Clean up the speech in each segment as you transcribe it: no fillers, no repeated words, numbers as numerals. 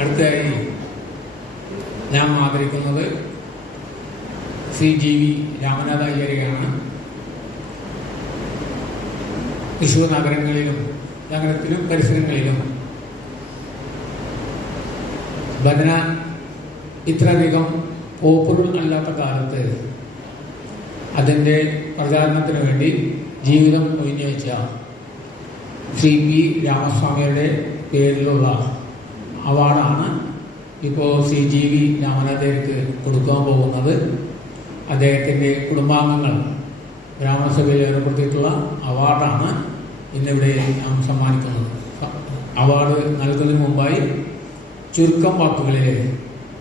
അടുത്തതായി ഞാൻ ആദരിക്കുന്നത് ശ്രീ GV രാമനാഥ അയ്യരെയാണ്. തൃശ്ശൂർ നഗരത്തിലും പരിസരങ്ങളിലും ഭജന ഇത്രയധികം പോപ്പുലർ അല്ലാത്ത കാലത്ത് അതിൻ്റെ പ്രചാരണത്തിന് വേണ്ടി ജീവിതം ഒഴിഞ്ഞുവെച്ച ശ്രീ P. രാമസ്വാമിയുടെ പേരിലുള്ള അവാർഡാണ് ഇപ്പോൾ ശ്രീ GV രാമനാഥയ്യർക്ക് കൊടുക്കാൻ പോകുന്നത്. അദ്ദേഹത്തിൻ്റെ കുടുംബാംഗങ്ങൾ ഗ്രാമസഭയിൽ ഏർപ്പെടുത്തിയിട്ടുള്ള അവാർഡാണ് ഇന്നിവിടെ നാം സമ്മാനിക്കുന്നത്. അവാർഡ് നൽകുന്നതിന് മുമ്പായി ചുരുക്കം വാക്കുകളിൽ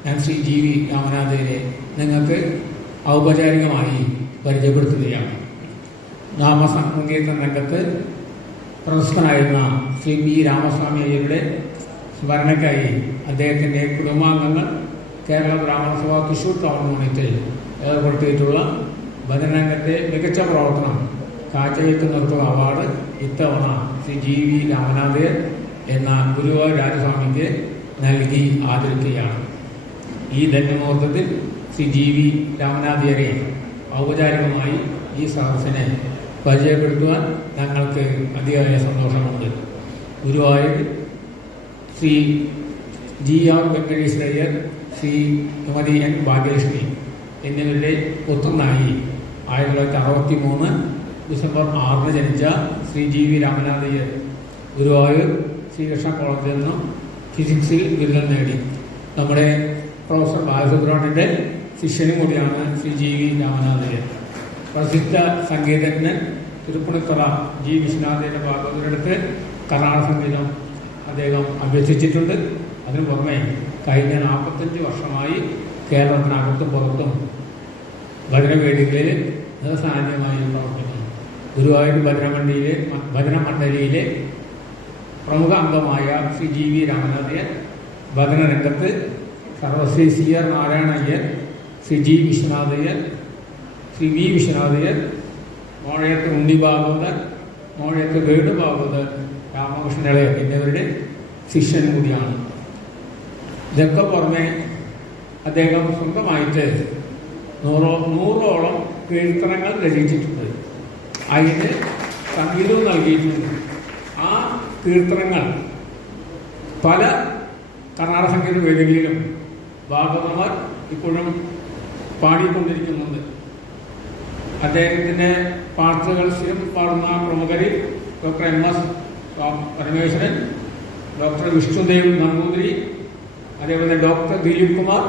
ഞാൻ ശ്രീ GV രാമനാഥയ്യരെ നിങ്ങൾക്ക് ഔപചാരികമായി പരിചയപ്പെടുത്തുകയാണ്. നാമസംഗീത രംഗത്ത് പ്രശസ്തനായിരുന്ന ശ്രീ P. രാമസ്വാമി അയ്യരുടെ സ്മരണയ്ക്കായി അദ്ദേഹത്തിൻ്റെ കുടുംബാംഗങ്ങൾ കേരള ബ്രാഹ്മണ സഭ തൃശ്ശൂർ ടൗൺ യൂണിറ്റിൽ ഏർപ്പെടുത്തിയിട്ടുള്ള ഭജനരംഗത്തെ മികച്ച പ്രവർത്തനം കാഴ്ചവെക്കുന്നവർക്കുള്ള അവാർഡ് ഇത്തവണ ശ്രീ GV രാമനാഥയ്യർ എന്ന ഗുരുവായൂർ രാജസ്വാമിക്ക് നൽകി ആദരിക്കുകയാണ്. ഈ ധന്യമുഹൂർത്തത്തിൽ ശ്രീ GV രാമനാഥയ്യരെ ഔപചാരികമായി ഈ സദസ്സിനെ പരിചയപ്പെടുത്തുവാൻ ഞങ്ങൾക്ക് അതിയായ സന്തോഷമുണ്ട്. Guruvayur Shri GR വെങ്കടേശ്വരയ്യർ, Shrimati N. ഭാഗ്യലക്ഷ്മി എന്നിവരുടെ പുത്രനായി 1963 ഡിസംബർ 6 ജനിച്ച ശ്രീ GV രാമനാഥയ്യർ ഗുരുവായൂർ ശ്രീകൃഷ്ണ കോളേജിൽ നിന്നും ഫിസിക്സിൽ ബിരുദം നേടി. നമ്മുടെ പ്രൊഫസർ ബാലസുബ്രഹ്മണ്യൻ്റെ ശിഷ്യനും കൂടിയാണ് ശ്രീ GV രാമനാഥയ്യർ. പ്രസിദ്ധ സംഗീതജ്ഞൻ തിരുപ്പണിത്തറ G. വിശ്വനാഥയുടെ ഭാഗവതരെടുത്ത് കർണാടക സംഗീതം അദ്ദേഹം അഭ്യസിച്ചിട്ടുണ്ട്. അതിനു പുറമെ കഴിഞ്ഞ 45 വർഷമായി കേരളത്തിനകത്തും പുറത്തും ഭജനവേദികളിൽ നിറസാന്നിധ്യമായി പ്രവർത്തിക്കുന്നു. ഗുരുവായൂർ ഭജനമണ്ഡലിയിലെ പ്രമുഖ അംഗമായ Shri GV രാമനാഥയ്യർ ഭജനരംഗത്ത് സർവശ്രീ CR Narayana Iyer, Shri G. Viswanathayyar, Shri V. Viswanathayyar, മോഴയത്ത് ഉണ്ണി ഭാഗവതർ, മോഴയത്ത് വേണു ഭാഗവതർ, രാമകൃഷ്ണൻ എന്നിവരുടെ ശിഷ്യനും കൂടിയാണ്. ഇതൊക്കെ പുറമെ അദ്ദേഹം സ്വന്തമായിട്ട് നൂറോളം കീർത്തനങ്ങൾ രചിച്ചിട്ടുണ്ട്. അതിന് സംഗീതവും നൽകിയിട്ടുണ്ട്. ആ കീർത്തനങ്ങൾ പല കർണാടക സംഗീത വേദികളിലും ഭാഗവതന്മാർ ഇപ്പോഴും പാടിക്കൊണ്ടിരിക്കുന്നുണ്ട്. അദ്ദേഹത്തിൻ്റെ പാട്ടുകൾ സ്ഥിരം പാടുന്ന പ്രമുഖരിൽ doctor MS Parameswaran, doctor Vishnudev Namboothiri, അതേപോലെ ഡോക്ടർ ദിലീപ് കുമാർ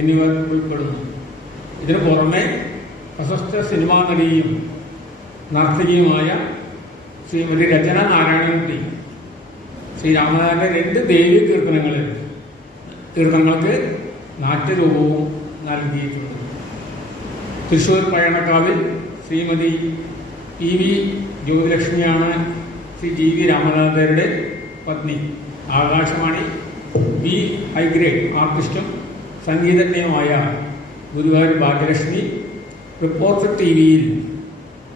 എന്നിവർ ഉൾപ്പെടുന്നു. ഇതിനു പുറമെ പ്രശസ്ത സിനിമാ നടിയും നർത്തകിയുമായ ശ്രീമതി രചന നാരായണൻകുട്ടി ശ്രീ രാമനാഥന്റെ 2 ദേവീ കീർത്തനങ്ങൾക്ക് നാട്യരൂപവും നൽകിയിട്ടുണ്ട്. തൃശ്ശൂർ പഴയണക്കാവിൽ ശ്രീമതി PV ജ്യോതിലക്ഷ്മിയാണ് ശ്രീ GV രാമനാഥയ്യരുടെ പത്നി. ആകാശവാണി B ഹൈഗ്രേഡ് ആർട്ടിസ്റ്റും സംഗീതജ്ഞയുമായ ഗുരുവായൂർ ഭാഗ്യലക്ഷ്മി റിപ്പോർട്ടർ TVയിൽ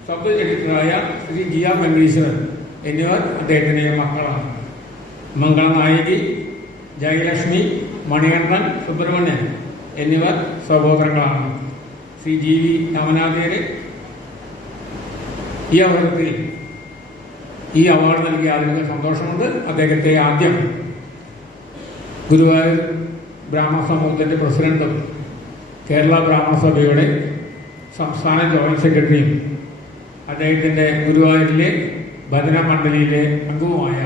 സബ് എഡിറ്ററായ ശ്രീ GR വെങ്കടേശ്വരൻ എന്നിവർ അദ്ദേഹത്തിൻ്റെ മക്കളാണ്. മംഗളനായകി ജയലക്ഷ്മി, മണികണ്ഠൻ, സുബ്രഹ്മണ്യൻ എന്നിവർ സഹോദരങ്ങളാണ്. ശ്രീ GV രാമനാഥയ്യരെ ഈ അവസരത്തിൽ ഈ അവാർഡ് നൽകിയ ആദ്യം സന്തോഷമുണ്ട്. അദ്ദേഹത്തെ ആദ്യം ഗുരുവായൂർ ബ്രാഹ്മണ സമൂഹത്തിൻ്റെ പ്രസിഡന്റും കേരള ബ്രാഹ്മണ സഭയുടെ സംസ്ഥാന ജോയിന്റ് സെക്രട്ടറിയും അദ്ദേഹത്തിൻ്റെ ഗുരുവായൂരിലെ ഭജന മണ്ഡലിയിലെ അംഗവുമായ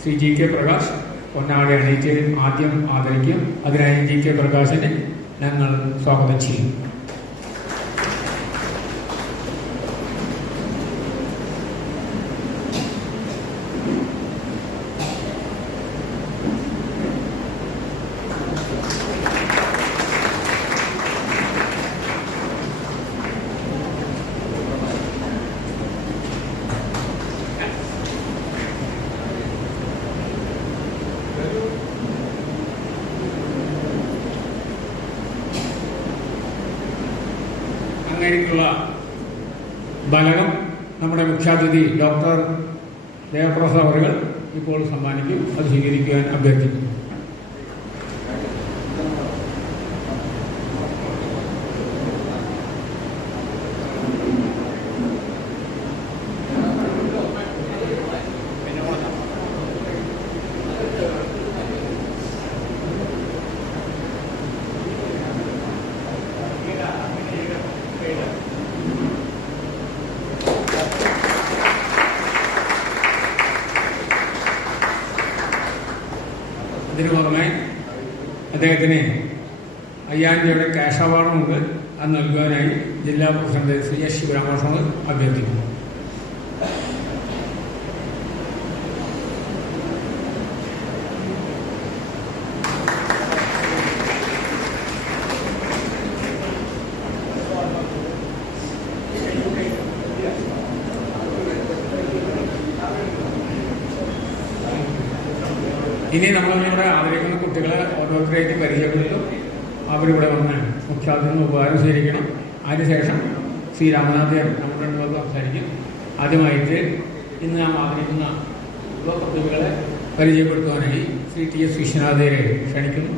ശ്രീ GK പ്രകാശ് പൊന്നാട അണിയിച്ച് ആദ്യം ആദരിക്കും. അതിനായി GK പ്രകാശിനെ ഞങ്ങൾ സ്വാഗതം ചെയ്യും. അങ്ങനെയുള്ള ബലകം നമ്മുടെ മുഖ്യാതിഥി ഡോക്ടർ ദേവപ്രസാദ് അവർ ഇപ്പോൾ സമ്മാനിക്കും. അത് സ്വീകരിക്കുവാൻ അഭ്യർത്ഥിക്കുന്നു. ഇതിനു പുറമെ അദ്ദേഹത്തിന് 5000 രൂപയുടെ ക്യാഷ് അവാർഡുമുണ്ട്. അത് നൽകുവാനായി ജില്ലാ പ്രസിഡന്റ് ശ്രീ എസ് ശിവരാമകൃഷ്ണൻ അഭ്യർത്ഥിക്കുന്നു. ഇനി നമ്മളിവിടെ ആദരിക്കുന്ന കുട്ടികളെ ഓരോരുത്തരായിട്ട് പരിചയപ്പെടുത്തും. അവരിവിടെ വന്ന് മുഖ്യാതിഥിന് ഉപകാരം സ്വീകരിക്കണം. അതിനുശേഷം ശ്രീ രാമനാഥൻ നമ്മുടെ മുമ്പ് സംസാരിക്കും. ആദ്യമായിട്ട് ഇന്ന് നാം ആദരിക്കുന്ന യുവ പ്രതിഭകളെ പരിചയപ്പെടുത്തുവാനായി ശ്രീ TS വിശ്വനാഥരെ ക്ഷണിക്കുന്നു.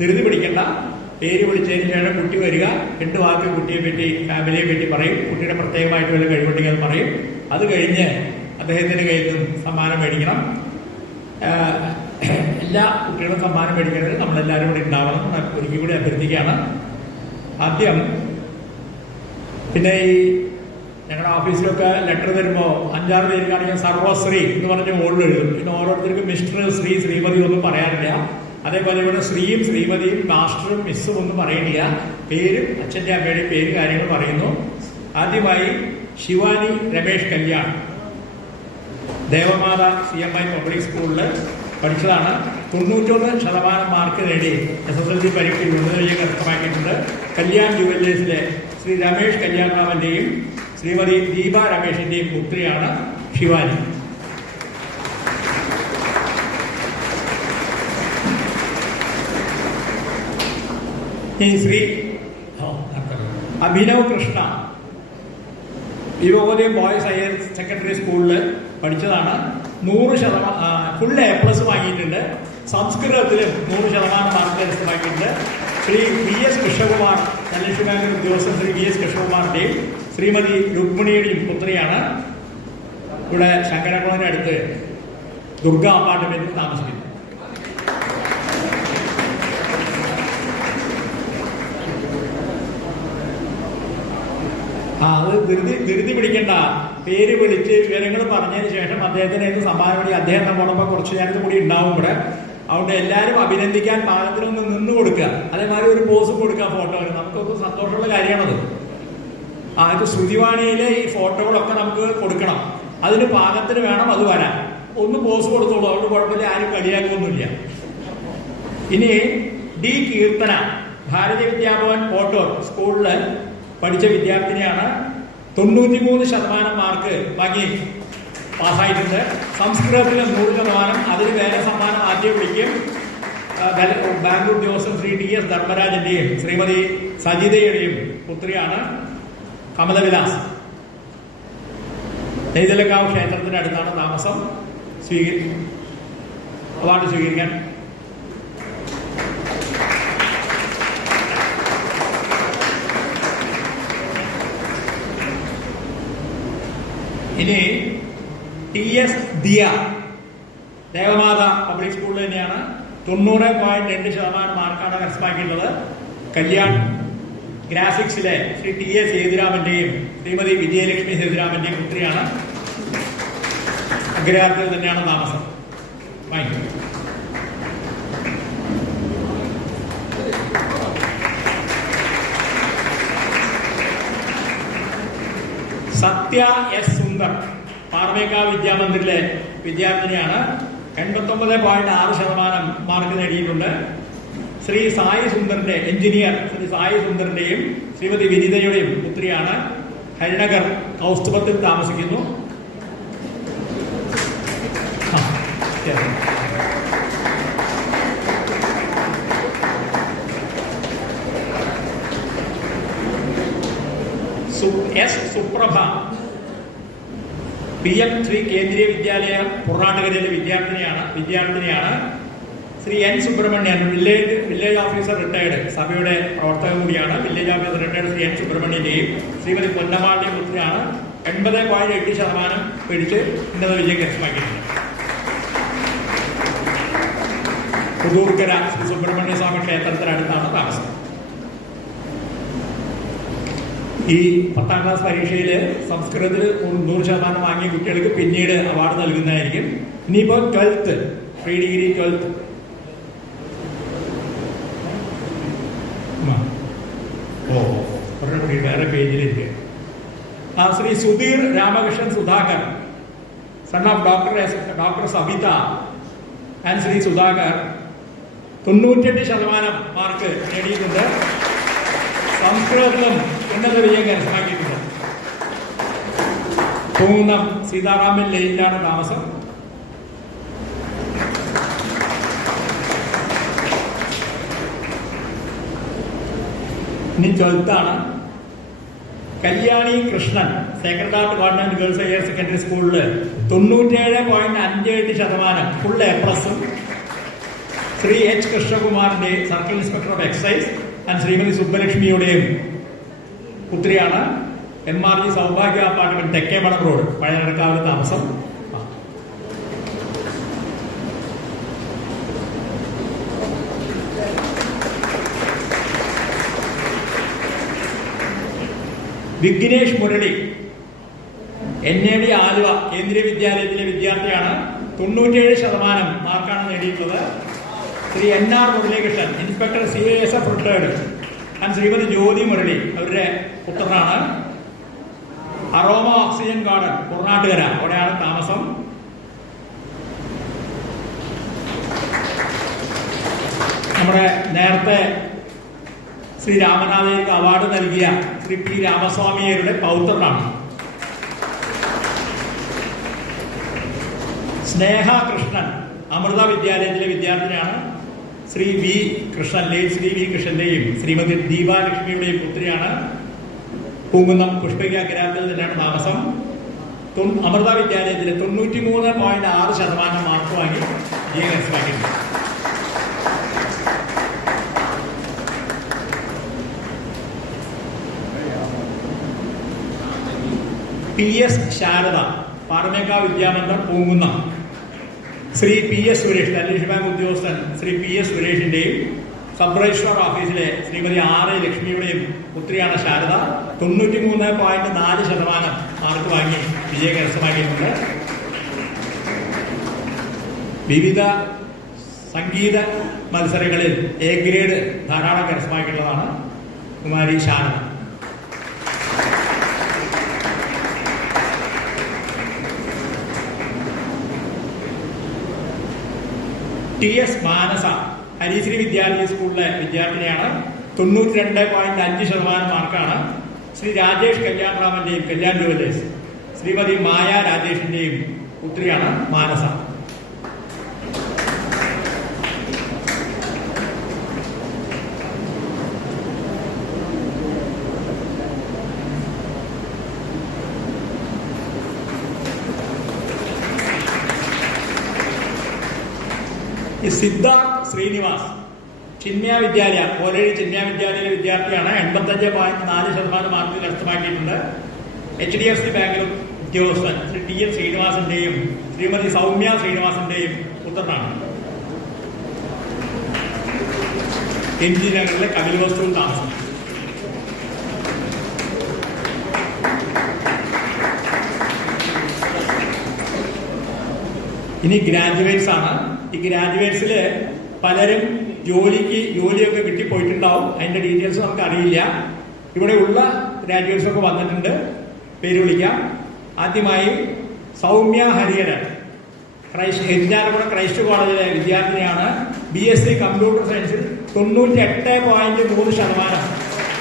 ധൃതി പിടിക്കേണ്ട. പേര് വിളിച്ചതിന് ശേഷം കുട്ടി വരിക, 2 വാക്ക് കുട്ടിയെ പറ്റി, ഫാമിലിയെ പറ്റി പറയും. കുട്ടിയുടെ പ്രത്യേകമായിട്ട് വല്ല കഴിവുണ്ടെങ്കിൽ അത് പറയും. അത് കഴിഞ്ഞ് അദ്ദേഹത്തിൻ്റെ കയ്യിൽ നിന്നും സമ്മാനം മേടിക്കണം. എല്ലാ കുട്ടികളും സമ്മാനം മേടിക്കുന്നത് നമ്മളെല്ലാവരും കൂടി ഉണ്ടാവണം. ഒരിക്കൽ കൂടി അഭ്യർത്ഥിക്കുകയാണ്. ആദ്യം പിന്നെ ഈ ഞങ്ങളുടെ ഓഫീസിലൊക്കെ ലെറ്റർ തരുമ്പോൾ 5-6 പേര് കാണിക്കാൻ സർവശ്രീ എന്ന് പറഞ്ഞ് മുകളിൽ എഴുതും. പിന്നെ ഓരോരുത്തർക്കും മിസ്റ്റർ, ശ്രീ, ശ്രീമതി ഒന്നും പറയാറില്ല. അതേപോലെ ഇവിടെ ശ്രീയും ശ്രീമതിയും മാസ്റ്ററും മിസ്സും ഒന്നും പറയണില്ല. പേരും അച്ഛൻ്റെ അമ്മയുടെയും പേര് കാര്യങ്ങൾ പറയുന്നു. ആദ്യമായി ശിവാനി രമേഷ് കല്യാൺ, ദേവമാത CMI പബ്ലിക് സ്കൂളിൽ പഠിച്ചതാണ്. 91% മാർക്ക് നേടി SSLC പരീക്ഷയിൽ ഉന്നതവിജയം കരസ്ഥമാക്കിയിട്ടുണ്ട്. കല്യാൺ ജുവല്ലേഴ്സിലെ ശ്രീ രമേഷ് കല്യാൺറാമന്റെയും ശ്രീമതി ദീപ രമേഷിന്റെയും പുത്രിയാണ് ശിവാനി. ഈ Shri Abhinav Krishna Yuvodayam Boys Higher Secondary സ്കൂളിൽ പഠിച്ചതാണ്. 100% ഫുൾ A+ വാങ്ങിയിട്ടുണ്ട്. സംസ്കൃതത്തിലും 100% മാർക്ക് കരസ്ഥമാക്കിയിട്ടുണ്ട്. ശ്രീ VS കൃഷ്ണകുമാർ, ധനലക്ഷ്മി ബാങ്ക് ഉദ്യോഗസ്ഥൻ ശ്രീ VS കൃഷ്ണകുമാറിന്റെയും ശ്രീമതി രുക്മിണിയുടെയും പുത്രിയാണ്. ഇവിടെ ശങ്കരകുളത്തിന് അടുത്ത് ദുർഗ അപ്പാർട്ട്മെന്റിൽ താമസിക്കുന്നു. അത് ധൃതി പിടിക്കണ്ട. പേര് വിളിച്ച് വിവരങ്ങൾ പറഞ്ഞതിന് ശേഷം അദ്ദേഹത്തിന് സമ്മാനം വേണ്ടി അദ്ദേഹം നമ്മോടൊപ്പം കുറച്ച് നേരത്തെ കൂടി ഉണ്ടാവും ഇവിടെ. അതുകൊണ്ട് എല്ലാവരും അഭിനന്ദിക്കാൻ പാകത്തിനൊന്ന് നിന്ന് കൊടുക്കുക. അതേമാതിരി ഒരു പോസും കൊടുക്കുക ഫോട്ടോയിൽ. നമുക്കൊക്കെ സന്തോഷമുള്ള കാര്യമാണത്. ഇത് ശ്രുതിവാണിയിലെ ഈ ഫോട്ടോകളൊക്കെ നമുക്ക് കൊടുക്കണം. അതിന് പാകത്തിന് വേണം അത് വരാൻ. ഒന്ന് പോസ് കൊടുത്തോളൂ, അതുകൊണ്ട് കുഴപ്പമില്ല, ആരും കളിയാക്കൊന്നുമില്ല. ഇനി D കീർത്തന, ഭാരതീയ വിദ്യാഭവൻ കോട്ടൂർ സ്കൂളില് പഠിച്ച വിദ്യാർത്ഥിനിയാണ്. 93% മാർക്ക് വാങ്ങി പാസ്സായിട്ടുണ്ട്. സംസ്കൃതത്തിൽ 100%. അതിന് വേറെ സമ്മാനം ആദ്യം വിളിക്കും. ബാങ്ക് ഉദ്യോഗസ്ഥൻ ശ്രീ TS ധർമ്മരാജന്റെയും ശ്രീമതി സജിതയുടെയും പുത്രിയാണ് കമലവിലാസ്. നെയ്തലക്കാവ് ക്ഷേത്രത്തിന്റെ അടുത്താണ് താമസം. അവാർഡ് സ്വീകരിക്കാൻ ഇനി TS ദിയ, ദേവമാത പബ്ലിക് സ്കൂളിൽ തന്നെയാണ്. 90.2% മാർക്കാണ് കരസ്ഥമാക്കിയിട്ടുള്ളത്. കല്യാൺ ഗ്രാഫിക്സിലെ ശ്രീ TS സേതുരാമന്റെയും ശ്രീമതി വിജയലക്ഷ്മി സേതുരാമന്റെയും പുത്രിയാണ്. അഗ്രഹാരത്തിൽ തന്നെയാണ് താമസം. സത്യ S സുന്ദർ, പാർമേക്കാവ് വിദ്യാമന്ദിറിലെ വിദ്യാർത്ഥിനിയാണ്. 89.6% മാർക്ക് നേടിയിട്ടുണ്ട്. ശ്രീ സായി സുന്ദറിന്റെ, എഞ്ചിനീയർ ശ്രീ സായി സുന്ദറിന്റെയും ശ്രീമതി വിനിതയുടെയും പുത്രിയാണ്. ഹരിനഗർ കൗസ്തുഭത്തിൽ താമസിക്കുന്നു. S സുപ്രഭ, PM 3 കേന്ദ്രീയ വിദ്യാലയ പുറനാട്ടുകരയിലെ വിദ്യാർത്ഥിനിയാണ് Shri N Subramanian, village officer retired, സഭയുടെ പ്രവർത്തകൻ കൂടിയാണ്. Village officer retired Shri N സുബ്രഹ്മണ്യന്റെയും ശ്രീമതി പൊന്നമ്മാളുടെയും പുത്രിയാണ്. 80.8% പിടിച്ച് ഉന്നത വിജയം കരസ്ഥമാക്കിയിട്ടുണ്ട്. പുതൂർക്കര ശ്രീ സുബ്രഹ്മണ്യ സ്വാമി ക്ഷേത്രത്തിനടുത്താണ് താമസം. ഈ 10ാം ക്ലാസ് പരീക്ഷയിൽ സംസ്കൃതത്തിൽ 100% വാങ്ങിയ കുട്ടികൾക്ക് പിന്നീട് അവാർഡ് നൽകുന്നതായിരിക്കും. ഇനിയിപ്പോ 12th, പ്രീ ഡിഗ്രി 12th. വേറെ പേജിലിരിക്കുക. Shri Sudheer Ramakrishnan Sudhakar, son of doctor Sabitha and Shri Sudhakar 98% mark നേടിയിട്ടുണ്ട്. സംസ്കൃതത്തിലും ഉന്നത വിജയം കരസ്ഥമാക്കിയിട്ടുണ്ട്. പൂങ്കുന്നം സീതാറാമൻ ലൈനിലാണ് താമസം. ഇനി 12th ആണ്. Kalyani Krishnan, Sacred Heart Government Girls Higher Secondary സ്കൂളിൽ 97.58% ഫുൾ A+. ശ്രീ H കൃഷ്ണകുമാറിന്റെ circle inspector of excise and Shrimati സുബ്ബലക്ഷ്മിയുടെയും പുത്രിയാണ്. MRG Saubhagya apartment, Thekkemadam road, പഴയനടക്കാവിൽ താമസം. വിഘ്നേഷ് മുരളി, NAD ആലുവ കേന്ദ്രീയ വിദ്യാലയത്തിലെ വിദ്യാർത്ഥിയാണ്. 97% മാർക്കാണ് നേടിയിട്ടുള്ളത്. Shri NR Muralikrishnan, inspector CASF retired and Shrimati Jyothi Murali അവരുടെ പുത്രനാണ്. അറോമ ഓക്സിജൻ ഗാർഡൻ, പുറനാട്ടുകര, അവിടെയാണ് താമസം. നമ്മുടെ നേരത്തെ ശ്രീ രാമനാഥയ്യർക്ക് അവാർഡ് നൽകിയ ശ്രീ P രാമസ്വാമിയരുടെ പൗത്രനാണ്. സ്നേഹ കൃഷ്ണൻ, അമൃത വിദ്യാലയത്തിലെ വിദ്യാർത്ഥിനിയാണ്. Shri V Krishnan, Shri V കൃഷ്ണന്റെയും Shrimati ദീപാലക്ഷ്മിയുടെയും പുത്രിയാണ്. പൂങ്കുന്നം പുഷ്പിക ഗ്രാമത്തിൽ തന്നെയാണ് താമസം. അമൃത വിദ്യാലയത്തിലെ 93.6% മാർക്ക് വാങ്ങി വിജയം കരസ്ഥമാക്കിയിട്ടുണ്ട്. PS Sharada, Paramekkavu Vidyamandir, Poonkunnam. Shri PS Suresh, Dhanlaxmi bank ഉദ്യോഗസ്ഥൻ ശ്രീ PS സുരേഷിന്റെയും സബ് രജിസ്ട്രാർ ഓഫീസിലെ ശ്രീമതി R ലക്ഷ്മിയുടെയും പുത്രിയാണ് ശാരദ. 93.4% മാർക്ക് വാങ്ങി വിജയം കരസ്ഥമാക്കിയിട്ടുണ്ട്. വിവിധ സംഗീത മത്സരങ്ങളിൽ A ഗ്രേഡ് ധാരാളം കരസ്ഥമാക്കിയിട്ടുള്ളതാണ് കുമാരി ശാരദ. TS മാനസ, ഹരിശ്രീ വിദ്യാലയ സ്കൂളിലെ വിദ്യാർത്ഥിനിയാണ്. 92.5% മാർക്കാണ്. ശ്രീ രാജേഷ് കല്യാൺറാമന്റെയും കല്യാൺ ജുവലേഴ്സ് ശ്രീമതി മായ രാജേഷിന്റെയും പുത്രിയാണ് മാനസ. സിദ്ധാർത്ഥ് ശ്രീനിവാസ്, ചിന്മയ വിദ്യാലയ, കോലഴി ചിന്മയ വിദ്യാലയയിലെ വിദ്യാർത്ഥിയാണ്. 85.4% മാർക്ക് കരസ്ഥമാക്കിയിട്ടുണ്ട്. HDFC ബാങ്കിൽ ഉദ്യോഗസ്ഥൻ ശ്രീ TN ശ്രീനിവാസന്റെയും ശ്രീമതി സൗമ്യ ശ്രീനിവാസന്റെയും പുത്രനാണ്. MG നഗറിലെ കപിൽ വസ്തുവിൽ താമസം. ഇനി ഗ്രാജുവേറ്റ്സ് ആണ്. ഈ ഗ്രാജുവേറ്റ്സില് പലരും ജോലിയൊക്കെ കിട്ടിപ്പോയിട്ടുണ്ടാവും. അതിന്റെ ഡീറ്റെയിൽസ് നമുക്ക് അറിയില്ല. ഇവിടെ ഉള്ള ഗ്രാജുവേറ്റ്സ് ഒക്കെ വന്നിട്ടുണ്ട്. പേര് വിളിക്കാം. ആദ്യമായി സൗമ്യ ഹരിഹരൻ, എരിഞ്ഞാലക്കുട ക്രൈസ്റ്റ് കോളേജിലെ വിദ്യാർത്ഥിനിയാണ്. BSc കമ്പ്യൂട്ടർ സയൻസിൽ 98.3%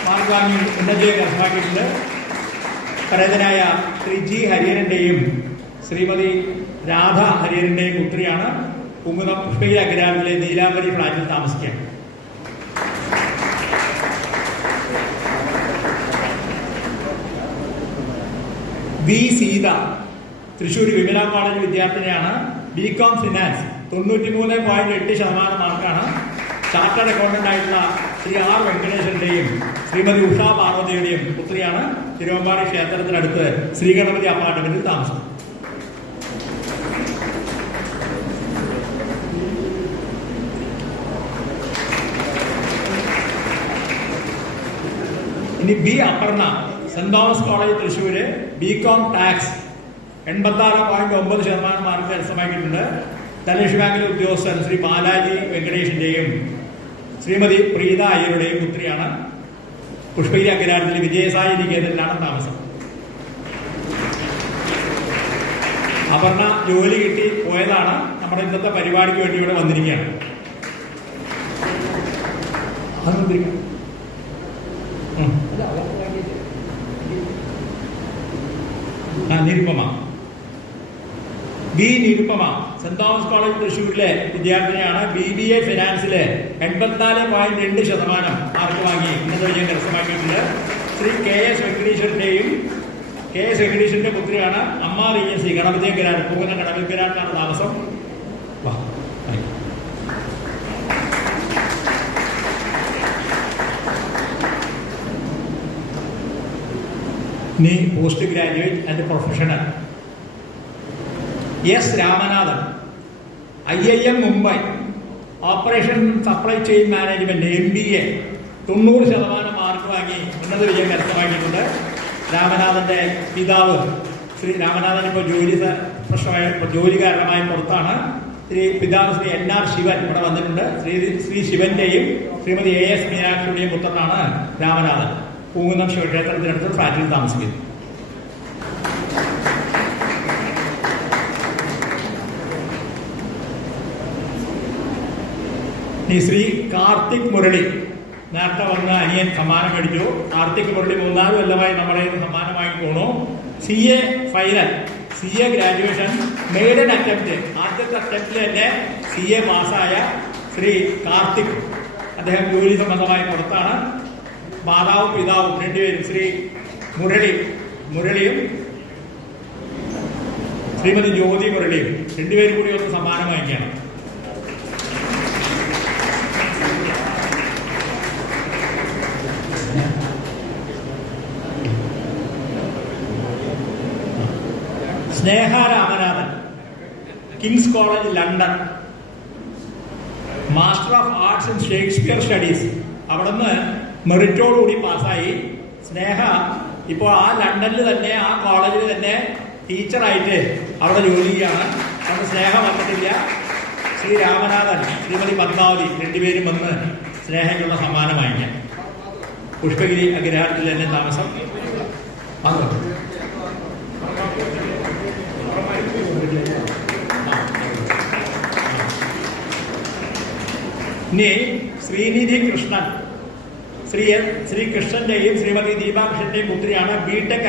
മാർക്ക് വാങ്ങി ഉന്നതിയെ കരസ്ഥമാക്കിയിട്ടുണ്ട്. പരേതനായ ശ്രീ G ഹരിഹരന്റെയും ശ്രീമതി രാധ ഹരിഹരന്റെയും പുത്രിയാണ്. പൂങ്കുന്നം പുഷ്പിക ഗ്രാമത്തിലെ നീലാംബരി ഫ്ളാറ്റിൽ താമസിക്കുകയാണ്. V സീത, തൃശ്ശൂർ വിമല കോളേജ് വിദ്യാർത്ഥിനിയാണ്. ബികോം ഫിനാൻസ് 93.8% മാർക്കാണ്. ചാർട്ടേഡ് അക്കൗണ്ടന്റ് ആയിട്ടുള്ള ശ്രീ ആർ വെങ്കടേശ്വരന്റെയും ശ്രീമതി ഉഷാ പാർവതിയുടെയും പുത്രിയാണ്. തിരുവമ്പാടി ക്ഷേത്രത്തിനടുത്ത് ശ്രീഗണപതി അപ്പാർട്ട്മെന്റിൽ താമസം. ഇനി B Aparna, Saint Thomas College Thrissur, BCom tax 86.9% mark കരസ്ഥമാക്കിയിട്ടുണ്ട്. ധനലക്ഷ്മി ബാങ്കിലെ ഉദ്യോഗസ്ഥൻ ശ്രീ ബാലാജി വെങ്കടേഷിന്റെയും ശ്രീമതി പ്രീത അയ്യരുടെയും പുത്രിയാണ്. പുഷ്പഗിരി അഗ്രഹാരത്തിലെ വിജയസായി നികേതനിലാണ് താമസം. അപർണ ജോലി കിട്ടി പോയതാണ്. നമ്മുടെ ഇന്നത്തെ പരിപാടിക്ക് വേണ്ടി ഇവിടെ വന്നിരിക്കുകയാണ്. നിരുപമ, ബി നിരുപമ, സെന്റ് തോമസ് കോളേജ് തൃശ്ശൂരിലെ വിദ്യാർത്ഥിനിയാണ്. BBA ഫിനാൻസിലെ 84.2% മാർക്ക് വാങ്ങി ഇന്നത്തെ വിജയം കരസ്ഥമാക്കിയിട്ടുണ്ട്. ശ്രീ KS വെങ്കടേശ്വരന്റെ പുത്രിയാണ്. അമ്മ റീജൻസി ഗണപതിയങ്കരാട്, പോകുന്ന ഗണപതിയങ്കരാട്ടിലാണ് താമസം. ഇനി post graduate and professional. S Ramanathan, IIM Mumbai, operation supply chain management MBA 90% mark വാങ്ങി ഉന്നത വിജയം കരസ്ഥമാക്കിയിട്ടുണ്ട്. രാമനാഥന്റെ പിതാവ് ശ്രീ രാമനാഥൻ ഇപ്പോൾ ജോലി കാരണമായി പുറത്താണ്. പിതാവ് ശ്രീ NR ശിവൻ ഇവിടെ വന്നിട്ടുണ്ട്. ശ്രീ ശിവന്റെയും ശ്രീമതി AS മീനാക്ഷിയുടെയും പുത്രനാണ് രാമനാഥൻ. പൂങ്കുന്നം ശിവക്ഷേത്രത്തിനടുത്ത് ഫ്ലാറ്റിൽ താമസിക്കുന്നു. ശ്രീ കാർത്തിക് മുരളി, നേരത്തെ വന്ന അനിയൻ സമ്മാനം മേടിച്ചു. കാർത്തിക് മുരളി 3-4 കൊല്ലമായി നമ്മളെ സമ്മാനം വാങ്ങി പോണു. CA final, CA graduation maiden attempt, ആദ്യത്തെ അറ്റംപ്റ്റിൽ തന്നെ CA പാസ്സായ ശ്രീ കാർത്തിക്. അദ്ദേഹം ജോലി സംബന്ധമായി പുറത്താണ്. മാതാവും പിതാവും രണ്ടുപേരും ശ്രീ മുരളിയും ശ്രീമതി ജ്യോതി മുരളിയും രണ്ടുപേരും കൂടി ഒന്ന് സമ്മാനം വാങ്ങിക്കണം. Sneha Ramanathan, King's College London, master of arts in Shakespeare studies. അവിടുന്ന് മെറിറ്റോടുകൂടി പാസ്സായി. സ്നേഹ ഇപ്പോൾ ആ ലണ്ടനിൽ തന്നെ, ആ കോളേജിൽ തന്നെ ടീച്ചറായിട്ട് അവിടെ ജോലി ചെയ്യാണ്. അവിടെ സ്നേഹ വന്നിട്ടില്ല. ശ്രീ രാമനാഥൻ, ശ്രീമതി പത്മാവതി രണ്ടുപേരും വന്ന് സ്നേഹയ്ക്കുള്ള സമ്മാനം വാങ്ങിക്കാം. പുഷ്പഗിരി അഗ്രഹാരത്തിൽ തന്നെ താമസം. ഇനി ശ്രീനിധി കൃഷ്ണൻ, ശ്രീ കൃഷ്ണന്റെയും ശ്രീമതി ദീപാകൃഷ്ണന്റെയും പുത്രിയാണ്. BTech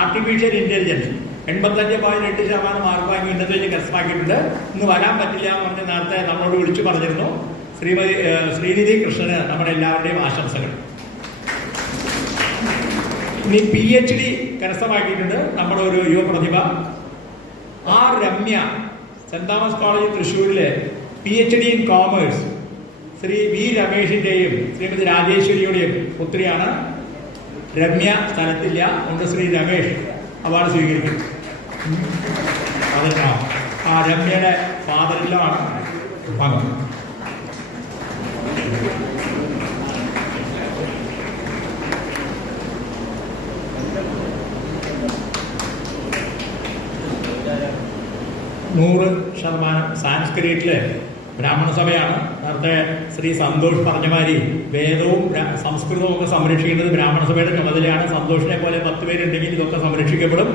ആർട്ടിഫിഷ്യൽ ഇന്റലിജൻസ് 85.8% മാർക്ക് വാങ്ങി ഉന്നതത്തിൽ കരസ്ഥമാക്കിയിട്ടുണ്ട്. ഇന്ന് വരാൻ പറ്റില്ല എന്ന് പറഞ്ഞ് നേരത്തെ നമ്മളോട് വിളിച്ചു പറഞ്ഞിരുന്നു. ശ്രീനിധി കൃഷ്ണന് നമ്മുടെ എല്ലാവരുടെയും ആശംസകൾ. ഇനി PhD കരസ്ഥമാക്കിയിട്ടുണ്ട് നമ്മുടെ ഒരു യുവപ്രതിഭ R Ramya, Saint Thomas College തൃശ്ശൂരിലെ PhD in commerce. Shri V രമേഷിന്റെയും ശ്രീമതി രാജേശ്വരിയുടെയും പുത്രിയാണ്. രമ്യ സ്ഥലത്തില്ല, അതുകൊണ്ട് ശ്രീ രമേഷ് അവാർഡ് സ്വീകരിക്കും. അതെന്നാ ആ രമ്യയുടെ ഫാദറിലാണ്. സാൻസ്ക്രിറ്റില് ബ്രാഹ്മണ സഭയാണ്. നേരത്തെ ശ്രീ സന്തോഷ് പറഞ്ഞ മാതിരി വേദവും സംസ്കൃതവും ഒക്കെ സംരക്ഷിക്കേണ്ടത് ബ്രാഹ്മണ സഭയുടെ ചുമതലയാണ്. സന്തോഷിനെ പോലെ 10 പേരുണ്ടെങ്കിൽ ഇതൊക്കെ സംരക്ഷിക്കപ്പെടും.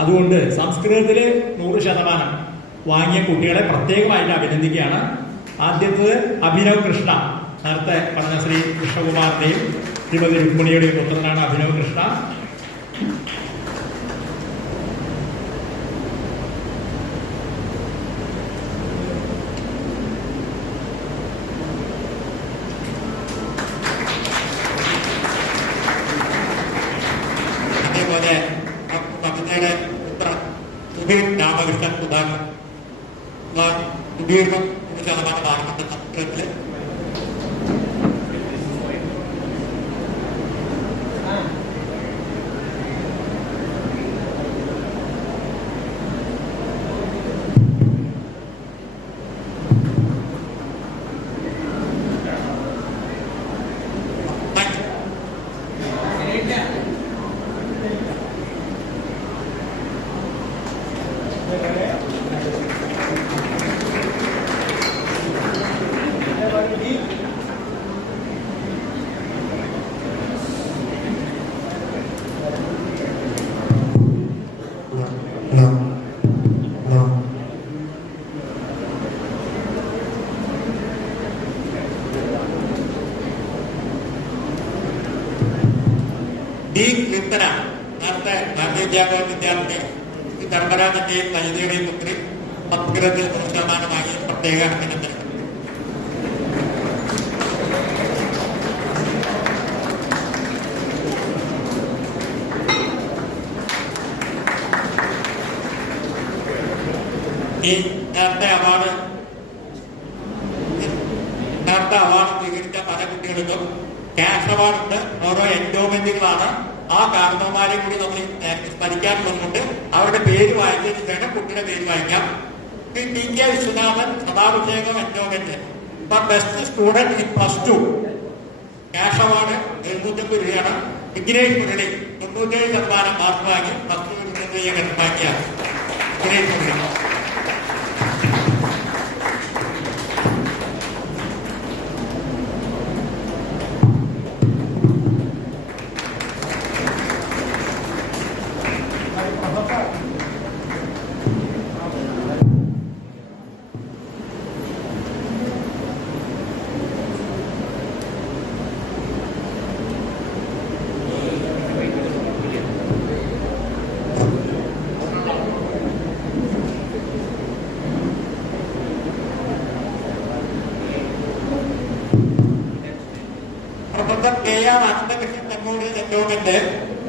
അതുകൊണ്ട് സംസ്കൃതത്തില് 100% വാങ്ങിയ കുട്ടികളെ പ്രത്യേകമായിട്ട് അഭിനന്ദിക്കുകയാണ്. ആദ്യത്തത് അഭിനവ് കൃഷ്ണ, നേരത്തെ പറഞ്ഞ ശ്രീ കൃഷ്ണകുമാറിന്റെയും ശ്രീമതി രുക്മിണിയുടെയും പുത്രനാണ് അഭിനവ് കൃഷ്ണ. അതേപോലെ പുത്ര കുടിയേറ്റം 100% ആരംഭിച്ച സംസ്കൃതത്തില് ഡി കീർത്തന നേരത്തെ ഗാന്ധിജാബ വിദ്യാർത്ഥി ധർമ്മരാജന്റെയും നജിതയുടെയും പുത്രി സംസ്കൃതത്തിൽ 100% പ്രത്യേക അഭിനന്ദനം. ഈ നേരത്തെ അവാർഡ് സ്വീകരിച്ച പല കുട്ടികൾക്കും ക്യാഷ് അവാർഡുണ്ട്. ഓരോ എൻഡോമെന്റുകളാണ്. ആ കാരണവന്മാരെ കൂടി നമ്മൾ സ്മരിക്കാനുള്ളതുകൊണ്ട് അവരുടെ പേര് വായിച്ചതിന് ശേഷം കുട്ടിയുടെ പേര് വായിക്കാം. T K Viswanathan Sadabhishekam endowment for best student in +2 cash award 750 രൂപയാണ്. വിഘ്നേഷ് മുരളി 97% മാർക്ക് വാങ്ങി +2 കണക്കാക്കിയ Vignesh Murali.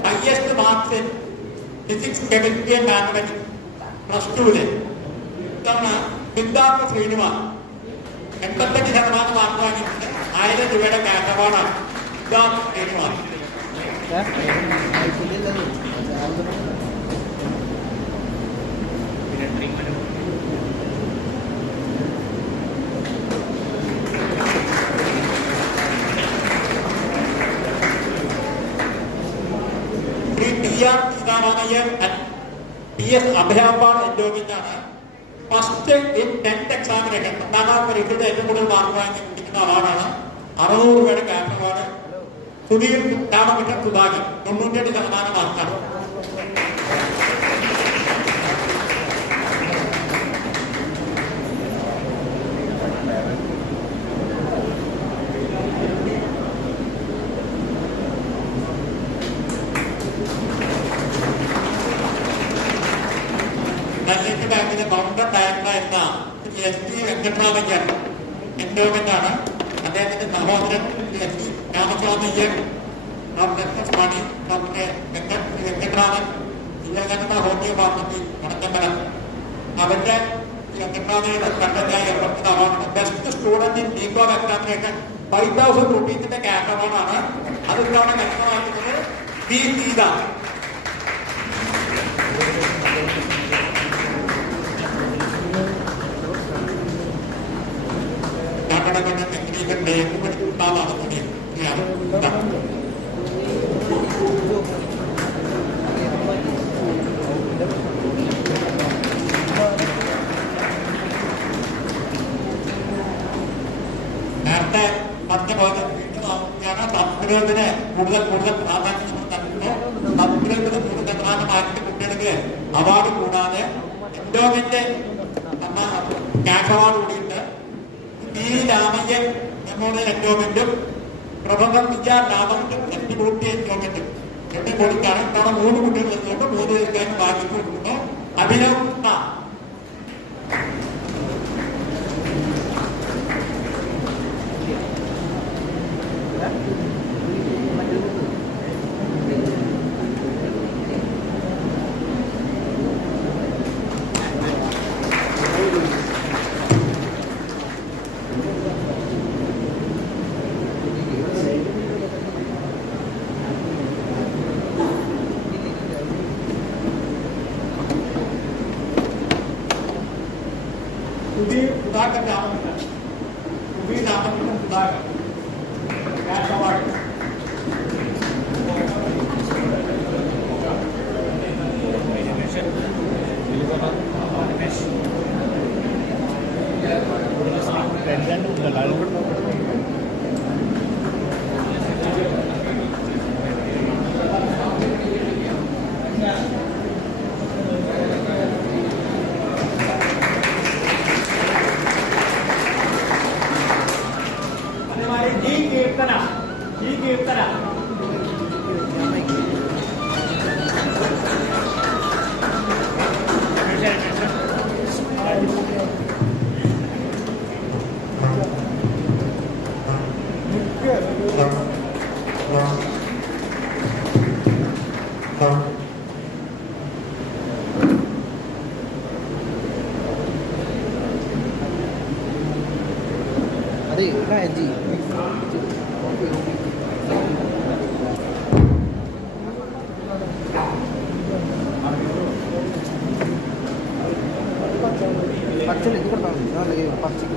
Highest marks in physics, chemistry and mathematics +2 ഇത്തവണ സിദ്ധാർത്ഥ ശ്രീനിവാസ് 85% മാർക്ക് വാങ്ങിയിട്ടുണ്ട്. 1000 രൂപയുടെ ക്യാഷ് അവാർഡാണ് സിദ്ധാർത്ഥ ശ്രീനിവാസ്. PS അഭയാമ്പാട് എൻഡോമെന്റാണ്. ഫസ്റ്റ് ഇൻ 10th എക്സാമിനേഷൻ 10ാം പരീക്ഷയുടെ ഏറ്റവും കൂടുതൽ മാർക്ക് വാങ്ങി കുടിക്കുന്ന അവാർഡാണ്. 600 രൂപയുടെ ക്യാഷ് അവാർഡ്. സുധീർ രാമകൃഷ്ണൻ സുധാകർ 98% മാർക്കാണ്. ബാങ്കിന്റെ കൗണ്ടർ ഡയറക്ടറായിരുന്ന SP വെങ്കട്ടരാമയ്യർ എൻഡോമെന്റാണ്. അദ്ദേഹത്തിന്റെ സഹോദരൻ SP Ramaswamiyyar, doctor Mani, doctor Venkataraman, Vivekananda homeo pharmacy Vadakkambala, അവരുടെ വെങ്കട്ടരാമയുടെ കണ്ടതായി ഏർപ്പെടുത്തുന്ന അവാർഡ്. Best student in BCom examination 5000 രൂപീസിന്റെ ക്യാഷ് അവാർഡാണ്. അത് ഇത്തവണ വ്യക്തമാക്കുന്നത് പി സീത. നേരത്തെ പറഞ്ഞ പോലെ സംസ്കൃതത്തിന് കൂടുതൽ പ്രാധാന്യം നൽകുന്നു. സംസ്കൃതത്തിന് കൂടുതൽ പ്രാധാന്യമാക്കിയ കുട്ടികൾക്ക് അവാർഡ് കൂടാതെ എൻഡോമെന്റ് എന്ന ക്യാഷ് അവാർഡ് കൂടിയുണ്ട്. പി രാമയ്യൻ മെമ്മോറിയൽ എൻഡോമെന്റും പ്രൊഫസർ വിജയ രാമനും എൻഡിബൂട്ടി എൻഡോമെന്റും 2 കോടിക്കാണ്. ഇത്തവണ 3 കുട്ടികൾ നിന്നുകൊണ്ട് 3 പേർക്കാണ് ബാക്കി കൊടുക്കുന്നു. Abhinav Krishna Ramakrishnan Sudhakar cash award. अरे काय जी పచ్చడి ఇది కూడా అలాగే పచ్చడి